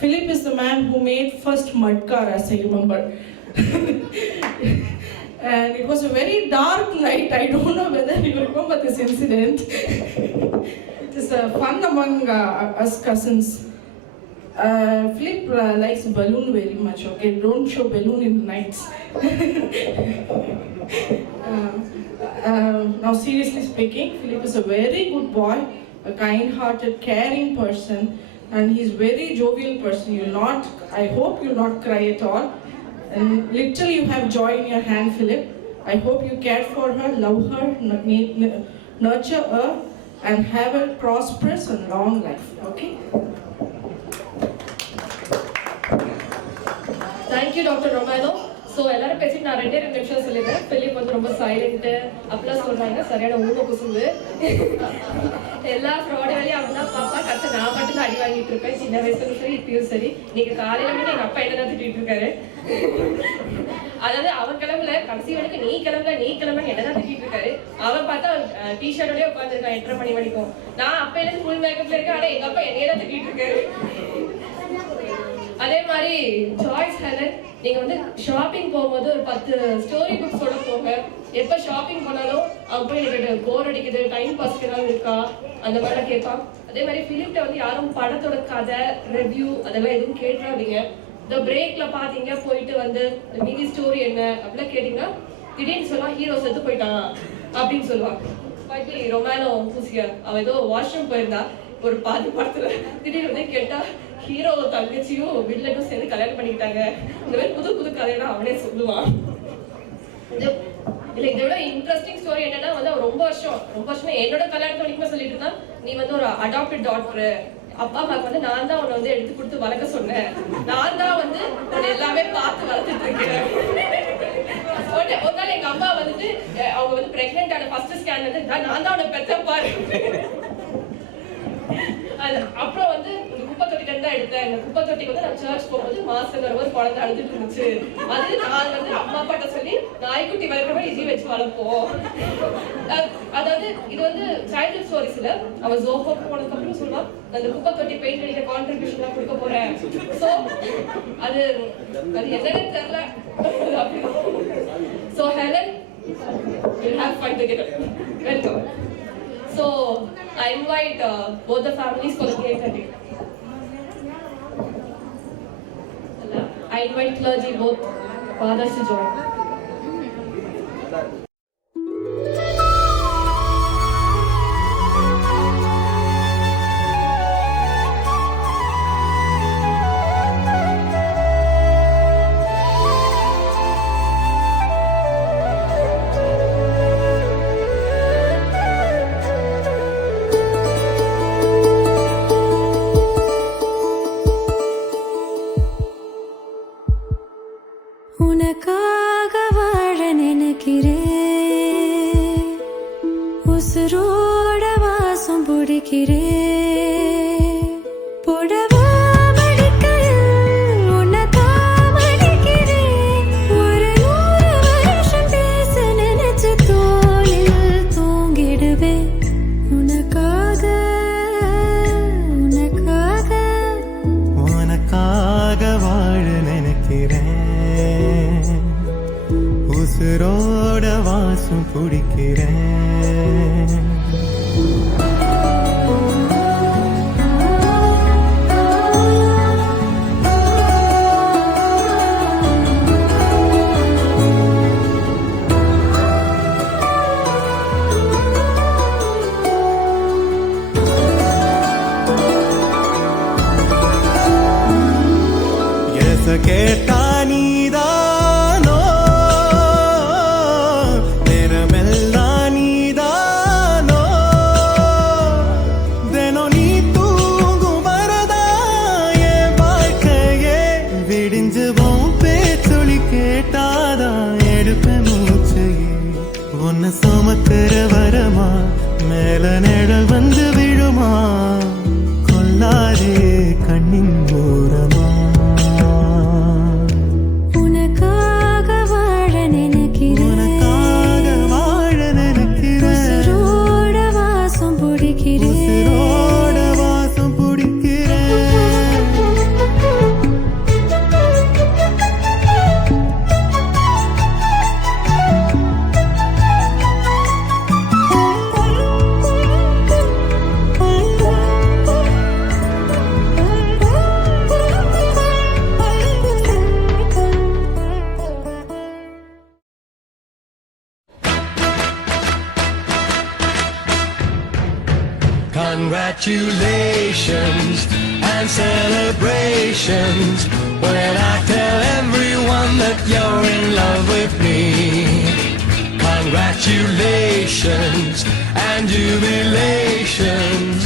Philip is the man who made first mud car, as I remember. And it was a very dark night. I don't know whether you remember this incident. It is fun among us cousins. Philip likes balloon very much, okay? Don't show balloon in the nights. Now seriously speaking, Philip is a very good boy, a kind-hearted, caring person, and he's very jovial person. I hope you'll not cry at all. And literally you have joy in your hand, Philip. I hope you care for her, love her, nurture her, and have a prosperous and long life, okay? Thank you, Dr. Romano. So எல்லாரும் பேசி நான் 2 நிமிஷம் சொல்லிடுறேன். பிலிப் வந்து ரொம்ப சைலண்ட்டு அப்படிலாம் சொல்கிறாங்க, சரியான ஊமை குசும்பு. எல்லா ஃப்ராட் வேலையும் அவன் தான் பாப்பா, கற்று நான் மட்டும் தான் அடி வாங்கிட்டு இருப்பேன். சின்ன வயசுல சரி இப்பயும் சரி. இன்னைக்கு காலையில மட்டும் எங்கள் அப்பா என்ன தான் திட்டிட்டு இருக்காரு. அதாவது அவன் கிளம்புல, கடைசி வரைக்கும் நீ கிளம்புல என்ன தான் திட்டிட்டு இருக்காரு. அவன் பார்த்தா டிஷர்ட்டோடய உட்காந்துருக்கான் 8:30 வரைக்கும். நான் அப்பையிலேருந்து ஃபுல் மேக்கப்ல இருக்கேன், ஆனால் எங்கள் அப்பா என்னையே தான் திட்டிட்டு இருக்காரு. அதே மாதிரி ஜாய்ஸ் ஹெலன், நீங்க வந்து ஷாப்பிங் போகும்போது ஒரு 10 ஸ்டோரி புக்ஸோட போங்க. எப்ப ஷாப்பிங் போனாலும் அவன் போய் எனக்கு போர் அடிக்குது, டைம் பாஸ்க்கு ஏதாவது இருக்கா அந்த மாதிரிலாம் கேட்பான். அதே மாதிரி பிலிப்ட வந்து யாரும் படத்தோட கதை, ரிவ்யூ அதெல்லாம் எதுவும் கேட்டுறாதீங்க. இந்த பிரேக்ல பாத்தீங்க போயிட்டு வந்து மீதி ஸ்டோரி என்ன அப்படிலாம் கேட்டீங்கன்னா திடீர்னு சொல்லுவான் ஹீரோ செத்து போயிட்டான் அப்படின்னு சொல்லுவான். ரொமானோ பூசியர் அவன் ஏதோ வாஷ்ரூம் போயிருந்தா ஒரு பாதி படத்துல திடீர்னு வந்து கேட்டா ஹீரோ தங்கச்சியும் வில்லனும் சேர்ந்து கல்யாணம் பண்ணிக்கிட்டாங்க. இந்த மாதிரி புது புது கதையெல்லாம் அவனே சொல்லுவான். இல்ல இதை விட இன்ட்ரெஸ்டிங் ஸ்டோரி என்னன்னா வந்து அவன் ரொம்ப வருஷம் என்னோட கல்யாணத்தை வரைக்கும் சொல்லிட்டு இருந்தான், நீ வந்து ஒரு அடாப்டட் டாக்டர், அப்பா அம்மாவுக்கு வந்து நான் தான் உன்னை வந்து எடுத்து கொடுத்து வளர்க்க சொன்னேன், நான் தான் வந்து உன்னை எல்லாமே பார்த்து வளர்த்துட்டு இருக்கேன். ஒரு நாள் எங்க அம்மா வந்துட்டு அவங்க வந்து பிரெக்னென்ட் ஆன ஃபர்ஸ்ட் ஸ்கேன் வந்து நான் தான் உன்னை பெத்த பாரு. அப்புறம் வந்து குப்பை தொட்டில தான் எடுத்தேன். இந்த குப்பை தொட்டிக்கு வந்து நான் சர்ச் போகும்போது மாசம் வரும்போது குழந்தை அழுதுட்டு இருந்துச்சு. அது நான் வந்து அம்மா அப்பாட்ட சொல்லி நாய்க்குட்டி வளர்க்குற மாதிரி இதையும் வச்சு வளர்ப்போம். அதாவது இது வந்து சைல்ட்ஹுட் ஸ்டோரிஸ் இல்ல. அவன் ஜோஹோ போனதுக்கு அப்புறம் சொல்லுவான், அந்த குப்பை தொட்டி பெயிண்ட் அடிக்கிற கான்ட்ரிபியூஷன் தான் கொடுக்க போறேன். ஸோ அது என்னன்னு தெரியல. So Helen, you'll have fun together. Welcome. So I invite both the families for the cake cutting. I invite clergy, both fathers to join. உனக்காக வாழ நினைக்கிறேன், உசுரோட வாசம் பிடிக்கிறேன், புடவா மடிக்கையில் உனதான் மடிக்கிறேன், ஒரு 100 வருஷம் பேச நினைச்சு தோளில் தூங்கிடுவேன். உனக்காக வாழ நினைக்கிறேன், உசுரோட வாசம் பிடிக்கிறேன். கேட்டா நீதானோ, நேரமெல்லாம் நீதானோ, தினம் நீ தூங்கும் வரதா என் வாழ்க்கையே விடிஞ்சுவோம். பேச்சொலி கேட்டாதான் எடுப்ப மூச்சையே, உன்னை சுமக்கிற வரமா மேல நிழல் வந்து விழுமா, கொல்லாதே கண்ணின் ஓரமா. Congratulations and celebrations when I tell everyone that you're in love with me. Congratulations and jubilations.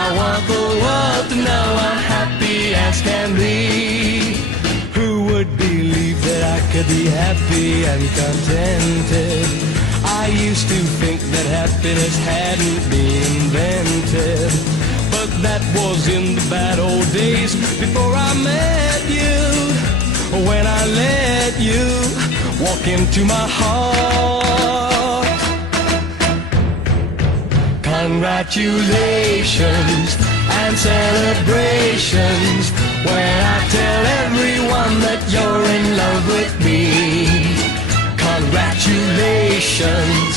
I want the world to know I'm happy as can be. Who would believe that I could be happy and contented? I used to think that happiness hadn't been invented, but that was in the bad old days before I met you. When I let you walk into my heart. Congratulations and celebrations when I tell everyone that you're in love with me. Congratulations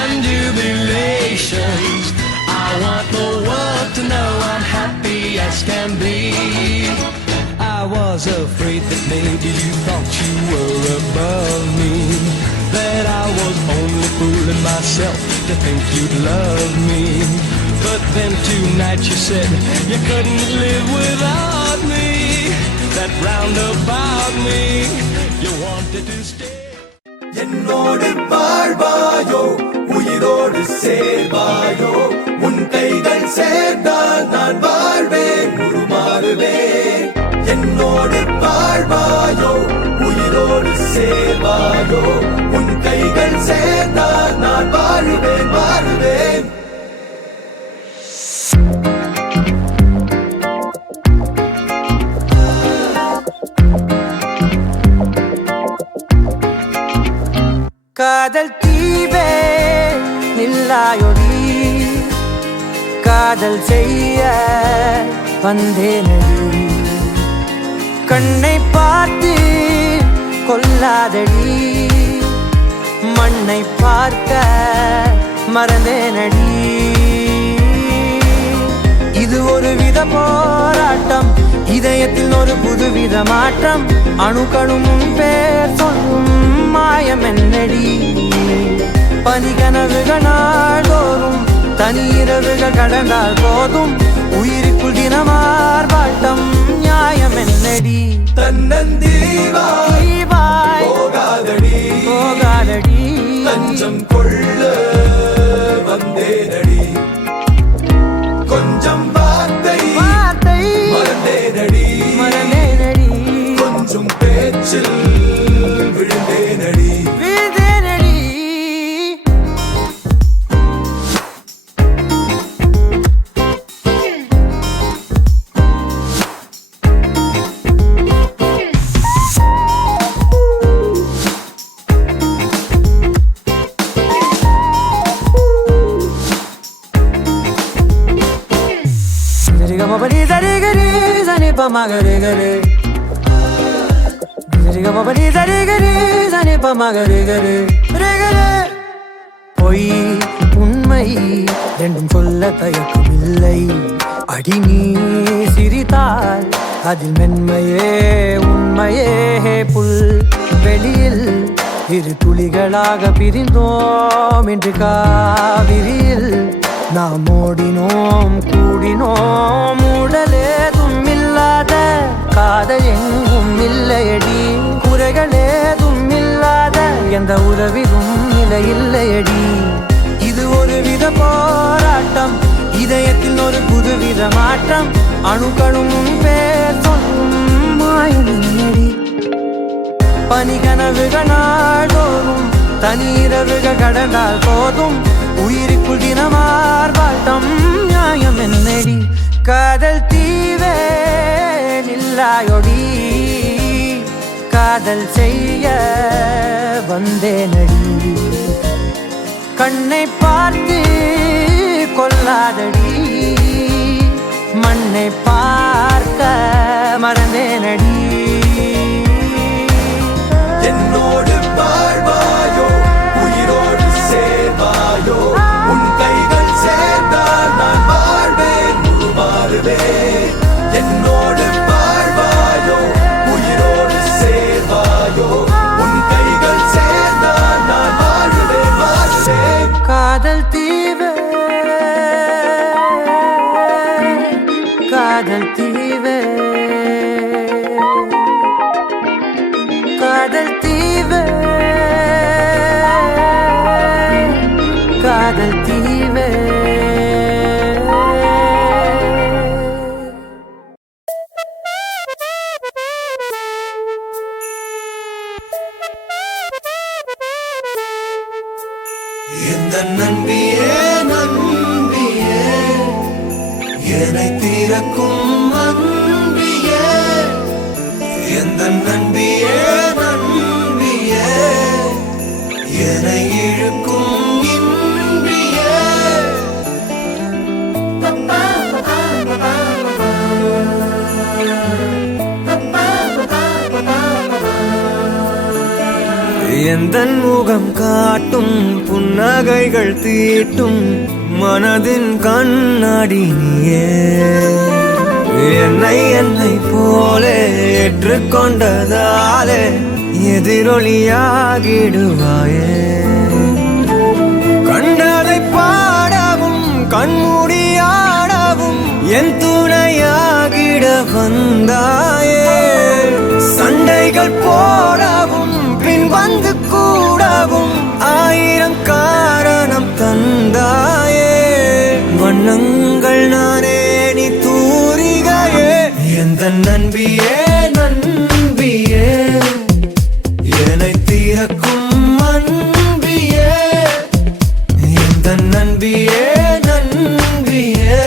and jubilations. I want the world to know I'm happy as can be. I was afraid that maybe you thought you were above me, that I was only fooling myself to think you'd love me. But then tonight you said you couldn't live without me, that roundabout me you wanted to stay. என்னோடு வாழ்வாயோ உயிரோடு சேர்வாயோ உன் கைகள் சேர்ந்தால் நான் வாழ்வேன் உருமாறுவேன். என்னோடு வாழ்வாயோ உயிரோடு சேர்வாயோ உன் கைகள் சேர்ந்தால் நான் வாழுவேன் வாழுவேன். காதல் தீவே நில்லாயொடி காதல் செய்ய வந்தேனடி கண்ணை பார்த்து கொல்லாதடி மண்ணை பார்க்க மறந்தேனடி இது ஒரு வித போராட்டம் இதயத்தில் ஒரு புதுவித மாற்றம் அணுக்கணும் பேர் சொல்லும் மாயம் என்னடி பனிகனவுகள் நாள்தோறும் தனியிரவுகள் கடந்தால் போதும் உயிருக்குள் தினமார்பாட்டம் நியாயம் என்னடி தன்னந்தீவாய் போகாதடி போகாதடி தஞ்சம் கொள்ள வந்தேனடி கொஞ்சம் வார்த்தை மறந்தேனடி மறந்தேனடி கொஞ்சம் பேச்சில் விழுந்தேனடி விழுந்தேனடி Mabani zari gari zani pama gari gari Zari mabani zari gari zani pama gari gari gari பொய் உண்மை ரெண்டும் சொல்ல தயக்கமில்லை அடி நீ சிரித்தால் அதில் மென்மையே உண்மையே புல் வெளியில் இரு துளிகளாக பிரிந்தோம் என்று காவிரியில் நாம் ஓடினோம் கூடினோம் உடலேதும் இல்லாத காதல் எங்கும் இல்லையடி குறைகளேதும் இல்லாத எந்த உறவிலும் நிலை இல்லையடி இது ஒரு வித போராட்டம் இதயத்தில் ஒரு புதுவித மாற்றம் அணுக்களும் பேர் சொல்லும் மாயடி பனிகனவுகள் நாள்தோறும் தனியிரவுகள் கடந்தால் போதும் உயிருக்குள் தினமார்பாட்டம் நியாயம் என்னடி காதல் தீவே நில்லாயொடி காதல் செய்ய வந்தேனடி கண்ணை பார்த்து கொல்லாதடி மண்ணை பார்க்க மறந்தேனடி என்னோடு வாழ்வாயோ உயிரோடு சேர்வாயோ உன் கைகள் சேர்ந்தால் நான் வாழ்வேன் உருமாறுவேன் என்னோடு வாழ்வாயோ உயிரோடு சேர்வாயோ உன் கைகள் சேர்ந்தால் நான் வாழுவேன் வாழுவேன் காதல் தீவே காதல் தீவே காதல் தீவே காதல் தீவே எந்த நம்பியே நம்பியே என்னை தீரக்கும் அன்பியே எந்த நம்பியே நம்பியே என்னை இழுக்கும் இன்பியே எந்தன் முகம் காட்டும் புன்னகைகள் தீட்டும் மனதின் கண்ணாடி நீயே என்னை போலே ஏற்றுக்கொண்டதாலே எதிரொலியாகிடுவாயே கண்டதை பாடவும் கண்மூடியாடவும் என் துணையாகிட வந்தாயே சண்டைகள் போடவும் பின் வந்து கூடவும் ஆயிரம் காரணம் தந்தாயே வண்ணங்கள் நானே நீ தூரிகையே எந்த நன்பியே நன்பியே என்னை தீரக்கும் அன்பியே எந்த நன்பியே நன்பியே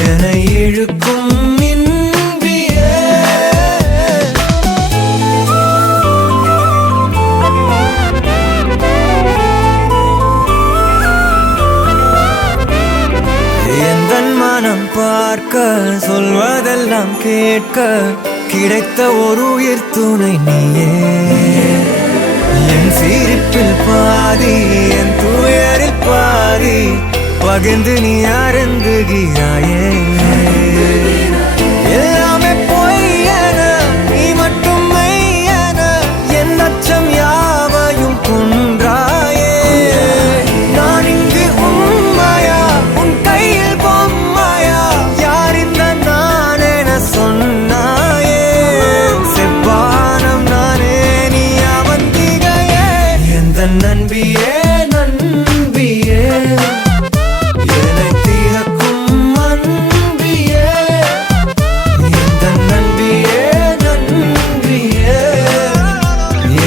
என்னை இழுக்கும் இன்பியே எந்தன் மனம் பார்க்க சொல்வதெல்லாம் கேட்க கிடைத்த ஒரு உயிர் துணை நீயே என் சிரிப்பில் பாதி என் துயரில் பாதி பகிர்ந்து நீ அருந்துகிறாயே எல்லாமே பொய்யென நீ மட்டும் மெய்யென என் அச்சம் யாவையும் கொன்றாயே நான் இங்கு உண்மையா உன் கையில் பொம்மையா யார் இந்த நான் என சொன்னாயே செவ்வானம் நானே நீ அவந்திகையே எந்த நன்பியே நன்பியே என்னை தீரக்கும் அன்பியே எந்த நன்பியே நன்பியே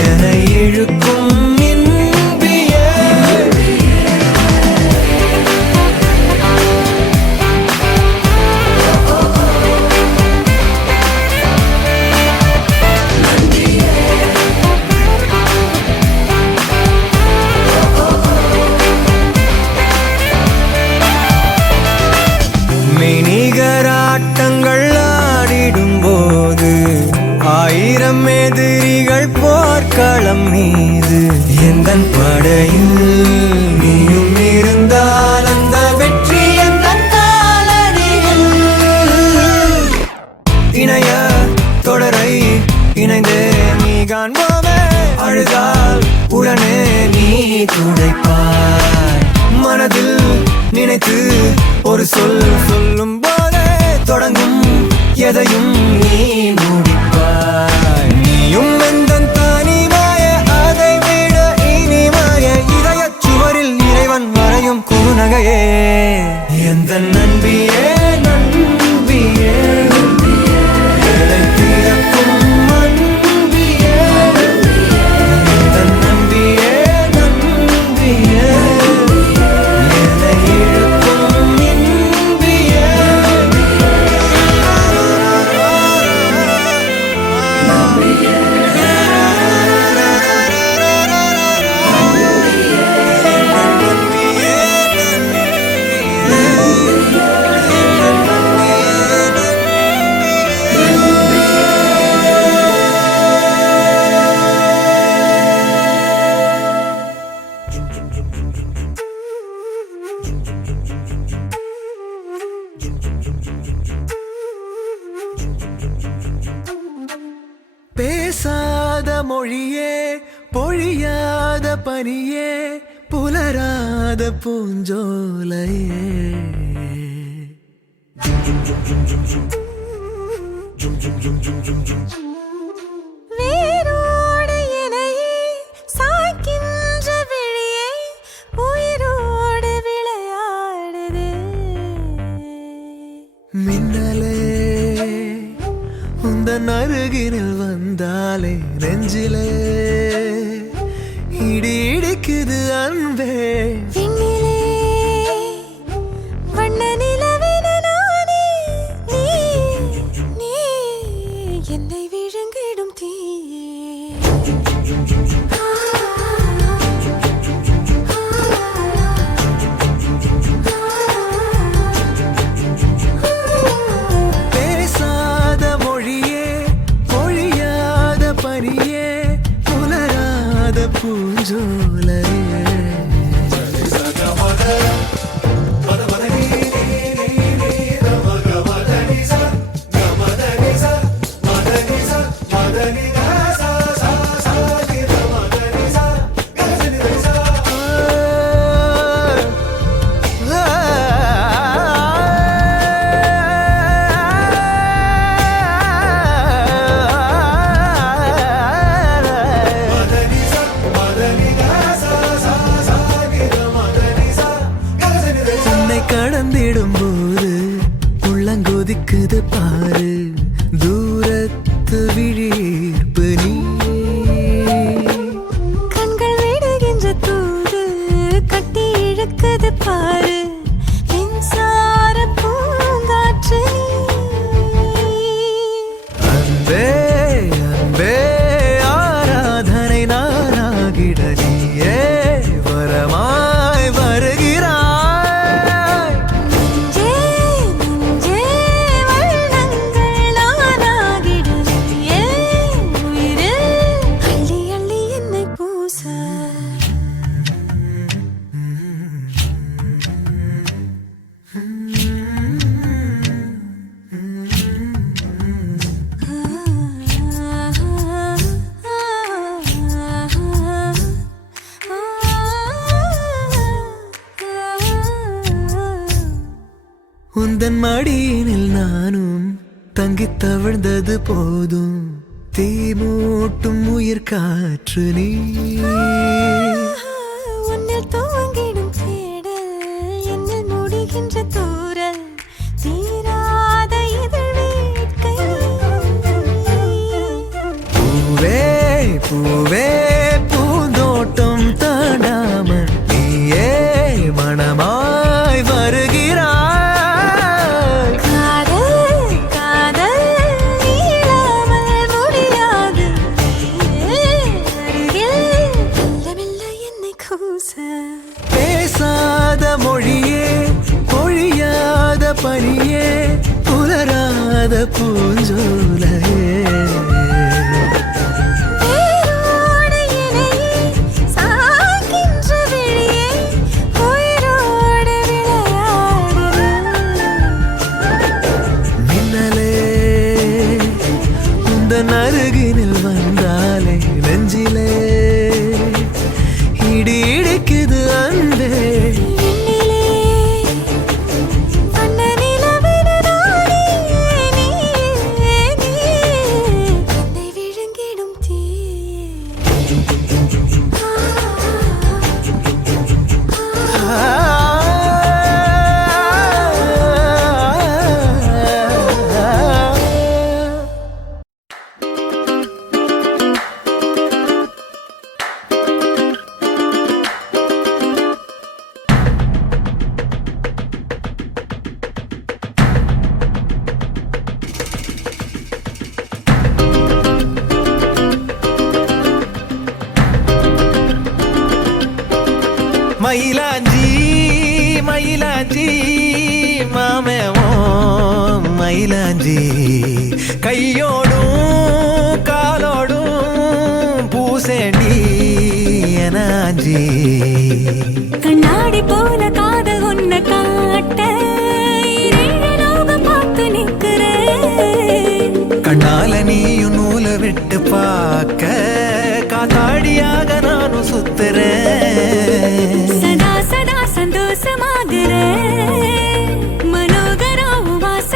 என்னை இழுக்கும் இன்பியே மெய்நிகராட்டங்கள் ஆடிடும் போது ஆயிரம் எதிரிகள் போர்க்களம் மீது எந்தன் படையில் நீயும் இருந்தால் அந்த வெற்றி எந்த காலடியில் இணைய தொடரை இணைந்தே நீ காண்போமே அழுதால் உடனே நீ துடைப்பாய் மனதில் நினைத்து ஒரு சொல் சொல்லும் போதே தொடங்கும் எதையும் நீ முடிப்பாய் நீயும் எந்தன் தனிமாய அதை விட இனிமாய இதயச் சுவரில் இறைவன் வரையும் குறுநகையே எந்த நன்பியே நன்பியே என்னை தீரக்கும் அன்பியே எந்த நன்பியே நன்பியே என்னை இழுக்கும் இன்பியே பேசாத மொழியே பொழியாத பனியே புலராத பூஞ்சோலையே வேரோடு இணையே சாய்க்கின்ற விழியே உயிரோடு விளையாடுது. மின்னலே உந்தன் அருகினில் வந்தாலே நெஞ்சிலே இடி இடிக்குது அன்பே. விண்ணிலே வண்ண நிலவென நானே, நீ என்னை விழுங்கிடும் தீயே. பேசாத மொழியே பொழியாத பனியே புலராத பூஞ்சோலையே. உன்னை கடந்திடும் போது உள்ளங்கொதிக்குது பாரு, தூரத்து விழிப்பு நீ. கண்கள் விடுகின்ற தூது கட்டி இழுக்குது பாரு, மின்சார பூங்காற்று நீ. அன்பே அன்பே ஆராதனை நானாகிட நீயே வரமாய் வருகிறாய். நெஞ்சே நெஞ்சே வண்ணங்கள் நானாகிட நீயே உயிரில் அள்ளி அள்ளி என்னை பூச. உந்தன் மடியினில் நானும் தங்கித் தவழ்ந்தது போதும், தீ மூட்டும் உயிர் காற்று நீ. உன்னில் துவங்கிடும் தேடல் என்னில் முடிகின்ற தூரல், தீராத இதழ் வேட்கை. பூவே பூவே பூந்தோட்டம் தாண்டாமல் நீயே மனமாய் வருகிறாய். காதல் காதல் நீளாமல் முடியாது, அருகில் மெல்ல மெல்ல என்னை கூச. பேசாத மொழியே பொழியாத பனியே புலராத பூஞ்சோலையே. வேரோடு இணையே சாய்க்கின்ற விழியே உயிரோடு விளையாடுது. மின்னலே உந்தன் அருகினில் வந்தாலே நெஞ்சிலே இடி இடிக்குது அன்பே. விண்ணிலே வண்ண நிலவென நானே, நீ என்னை விழுங்கிடும் தீயே. மயிலாஞ்சி மயிலாஞ்சி மாமேமோ மயிலாஞ்சி கையோடும் காலோடும் பூசேண்டி எனாஞ்சி. கண்ணாடி போல காதல் உன்னை காட்ட இரண்டு லோகம் பார்த்து நிற்கிறேன். கண்ணால நீயும் நூலை விட்டு பார்க்க காத்தாடியாக நானும் சுத்துறேன். சதா சதா சந்தோஷமாகிறேன், மனோகராவும் வாச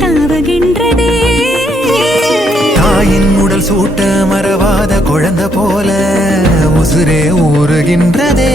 தாவுகின்றதே. தாயின் உடல் சூட்ட மறவாத குழந்தை போல உசுரே ஊறுகின்றதே.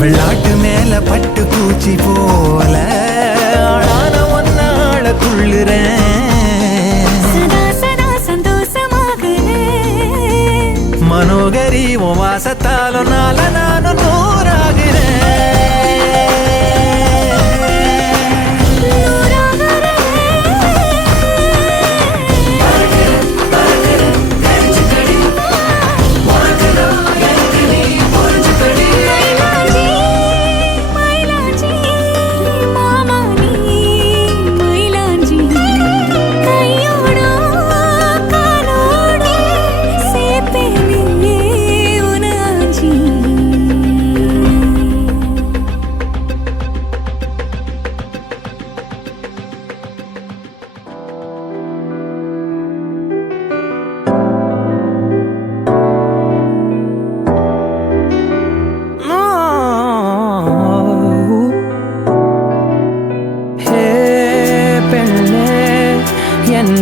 வெள்ளாட்டு மேல பட்டு பூச்சி போல ஆளான ஒன்னாள துள்ளுறேன். சதா சதா சந்தோஷமாகுறேன். மனோகரி உன் வாசத்தாலும் நால நானும் நூறாகிறேன்.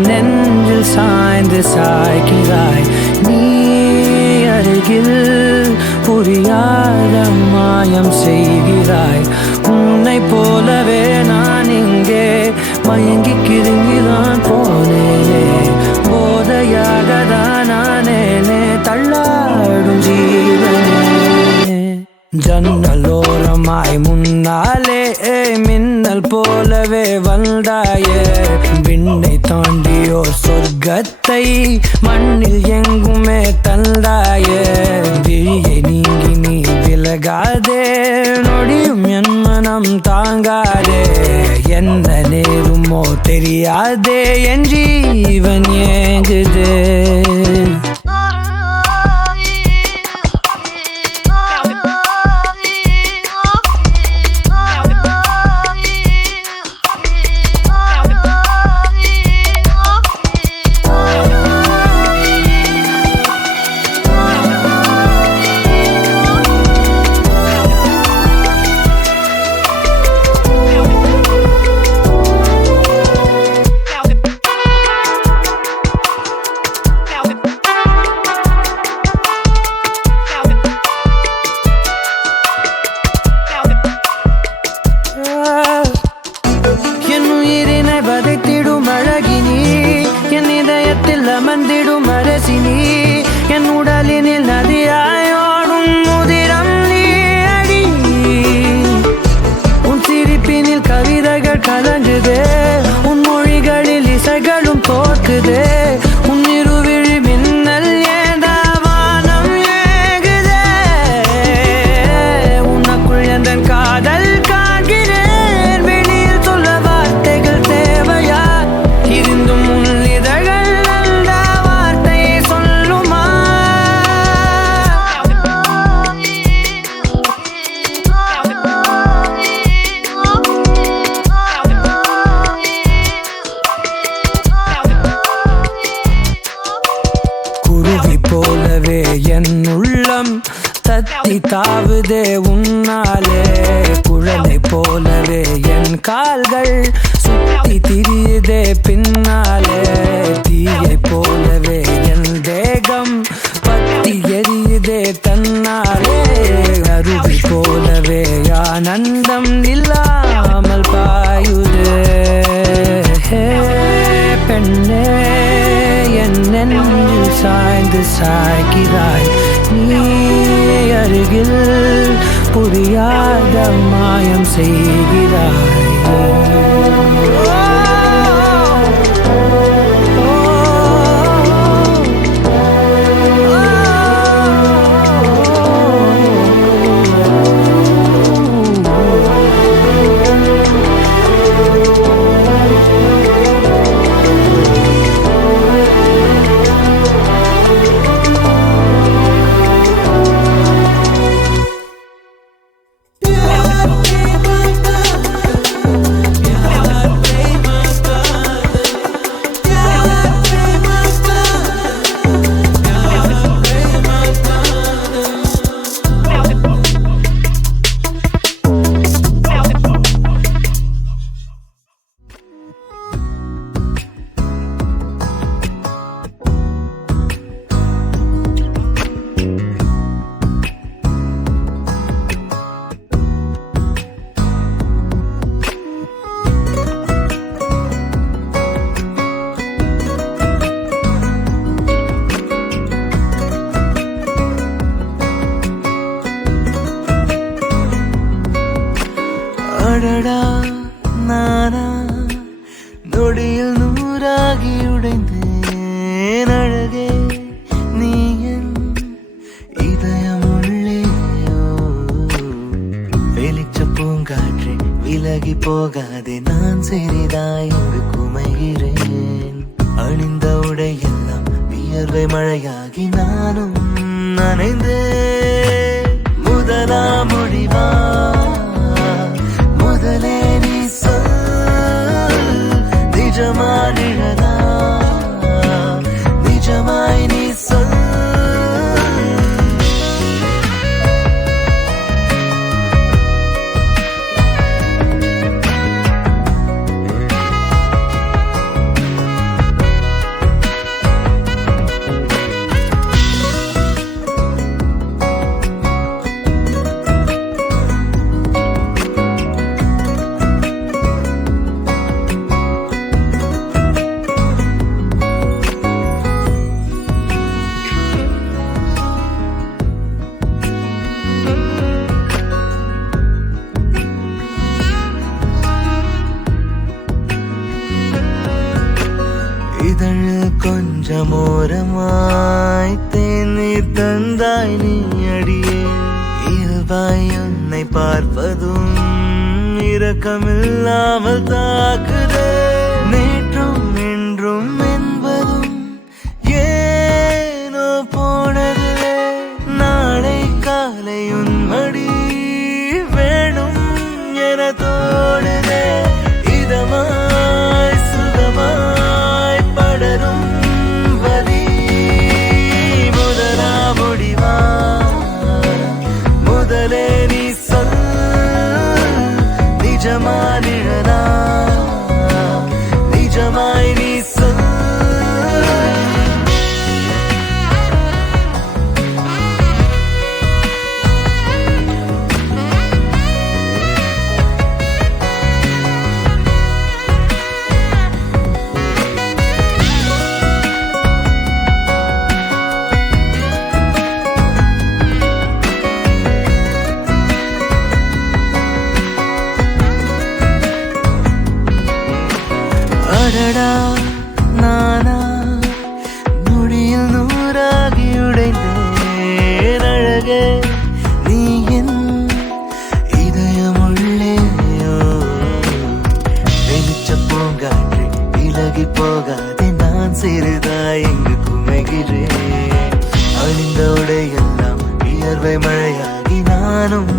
நெஞ்சில் சாய்ந்து சாய்கிறாய் நீ அருகில் புரியாத மாயம் செய்கிறாய். உன்னை போலவே நான் இங்கே மயங்கி கிருங்கிதான் போனேனே. போதையாக தான் நானேனே தள்ளாடும் ஜீவனே. ஜன்னலோரமாய் முன்னாலே மின்னல் போலவே வந்தாயே. விண்ணை தாண்டியோ சொர்க்கத்தை மண்ணில் எங்குமே தந்தாயே. விழியை நீங்கி நீ விலகாதே நொடியும் என் மனம் தாங்காதே. என்ன நேருமோ தெரியாதே என் ஜீவன் ஏங்குதே. அமர்ந்திடும் அரசினி என் உடலினில் நதியாயோடும் முதிரம் நீ அடி. உன் சிரிப்பினில் கவிதைகள் கலங்குதே. உன் மொழிகளில் இசைகளும் தோற்குதே. உன் இருவிழி மின்னல் ஏதா வானம் ஏகுதே. உனக்குள் எந்த காதல் காண்கிறேன். வெளியில் சொல்ல வார்த்தைகள் தேவையா? இருந்தும் உன் இதழ்கள் போலவே என் உள்ளம் தத்தி தாவுதே உன்னாலே. குழலை போலவே என் கால்கள் சுத்தி திரியுதே பின்னாலே. தீயை போலவே என் தேகம் பத்தி எரியுதே தன்னாலே. அருவி போலவே ஆனந்தம் இல்லாமல் பாயுதே. பெண்ணே என் நெஞ்சில் சாய்ந்து சாய்கிறாய் நீ அருகில் புரியாத மாயம் செய்கிறாய். அடடா நானா நொடியில் நூறாகி உடைந்தேன். அழகே நீ என் இதயம் உள்ளேயோ. வெளிச்ச பூங்காற்றே விலகி போகாதே, நான் சிறிதாய் இங்கு குமைகிறேன். அணிந்த உடையெல்லாம் வியர்வை மழையாகி நானும் நனைந்தேன். முதலா முடிவா முதலே நீ சொல், நிஜமா நிழலா நிஜமாய் நீ சொல். இதழ் கொஞ்சம் ஓரமாய் தேநீர் தந்தாய் நீ அடியே. இயல்பாய் உன்னை பார்ப்பதும் இரக்கமில்லாமல் தாக்குதே. நேற்றும் இன்றும் என்பதும் ஏனோ போனதுவே. நாளை காலை உன் மடி வேணும் என தோடுதே. இதமாய் சுகமாய் படரும் வலி. முதலா முடிவா முதலே நீ சொல், நிஜமா நிழலா நிஜமாய் நீ சொல். அடடா நானா நொடியில் நூறாகி உடைந்தேன். அழகே நீ என் இதயம் உள்ளேயோ. வெளிச்ச பூங்காற்று விலகி போகாதே, நான் சிறிதாய் இங்கு குமைகிறேன். அணிந்த உடையெல்லாம் வியர்வை மழையாகி நானும்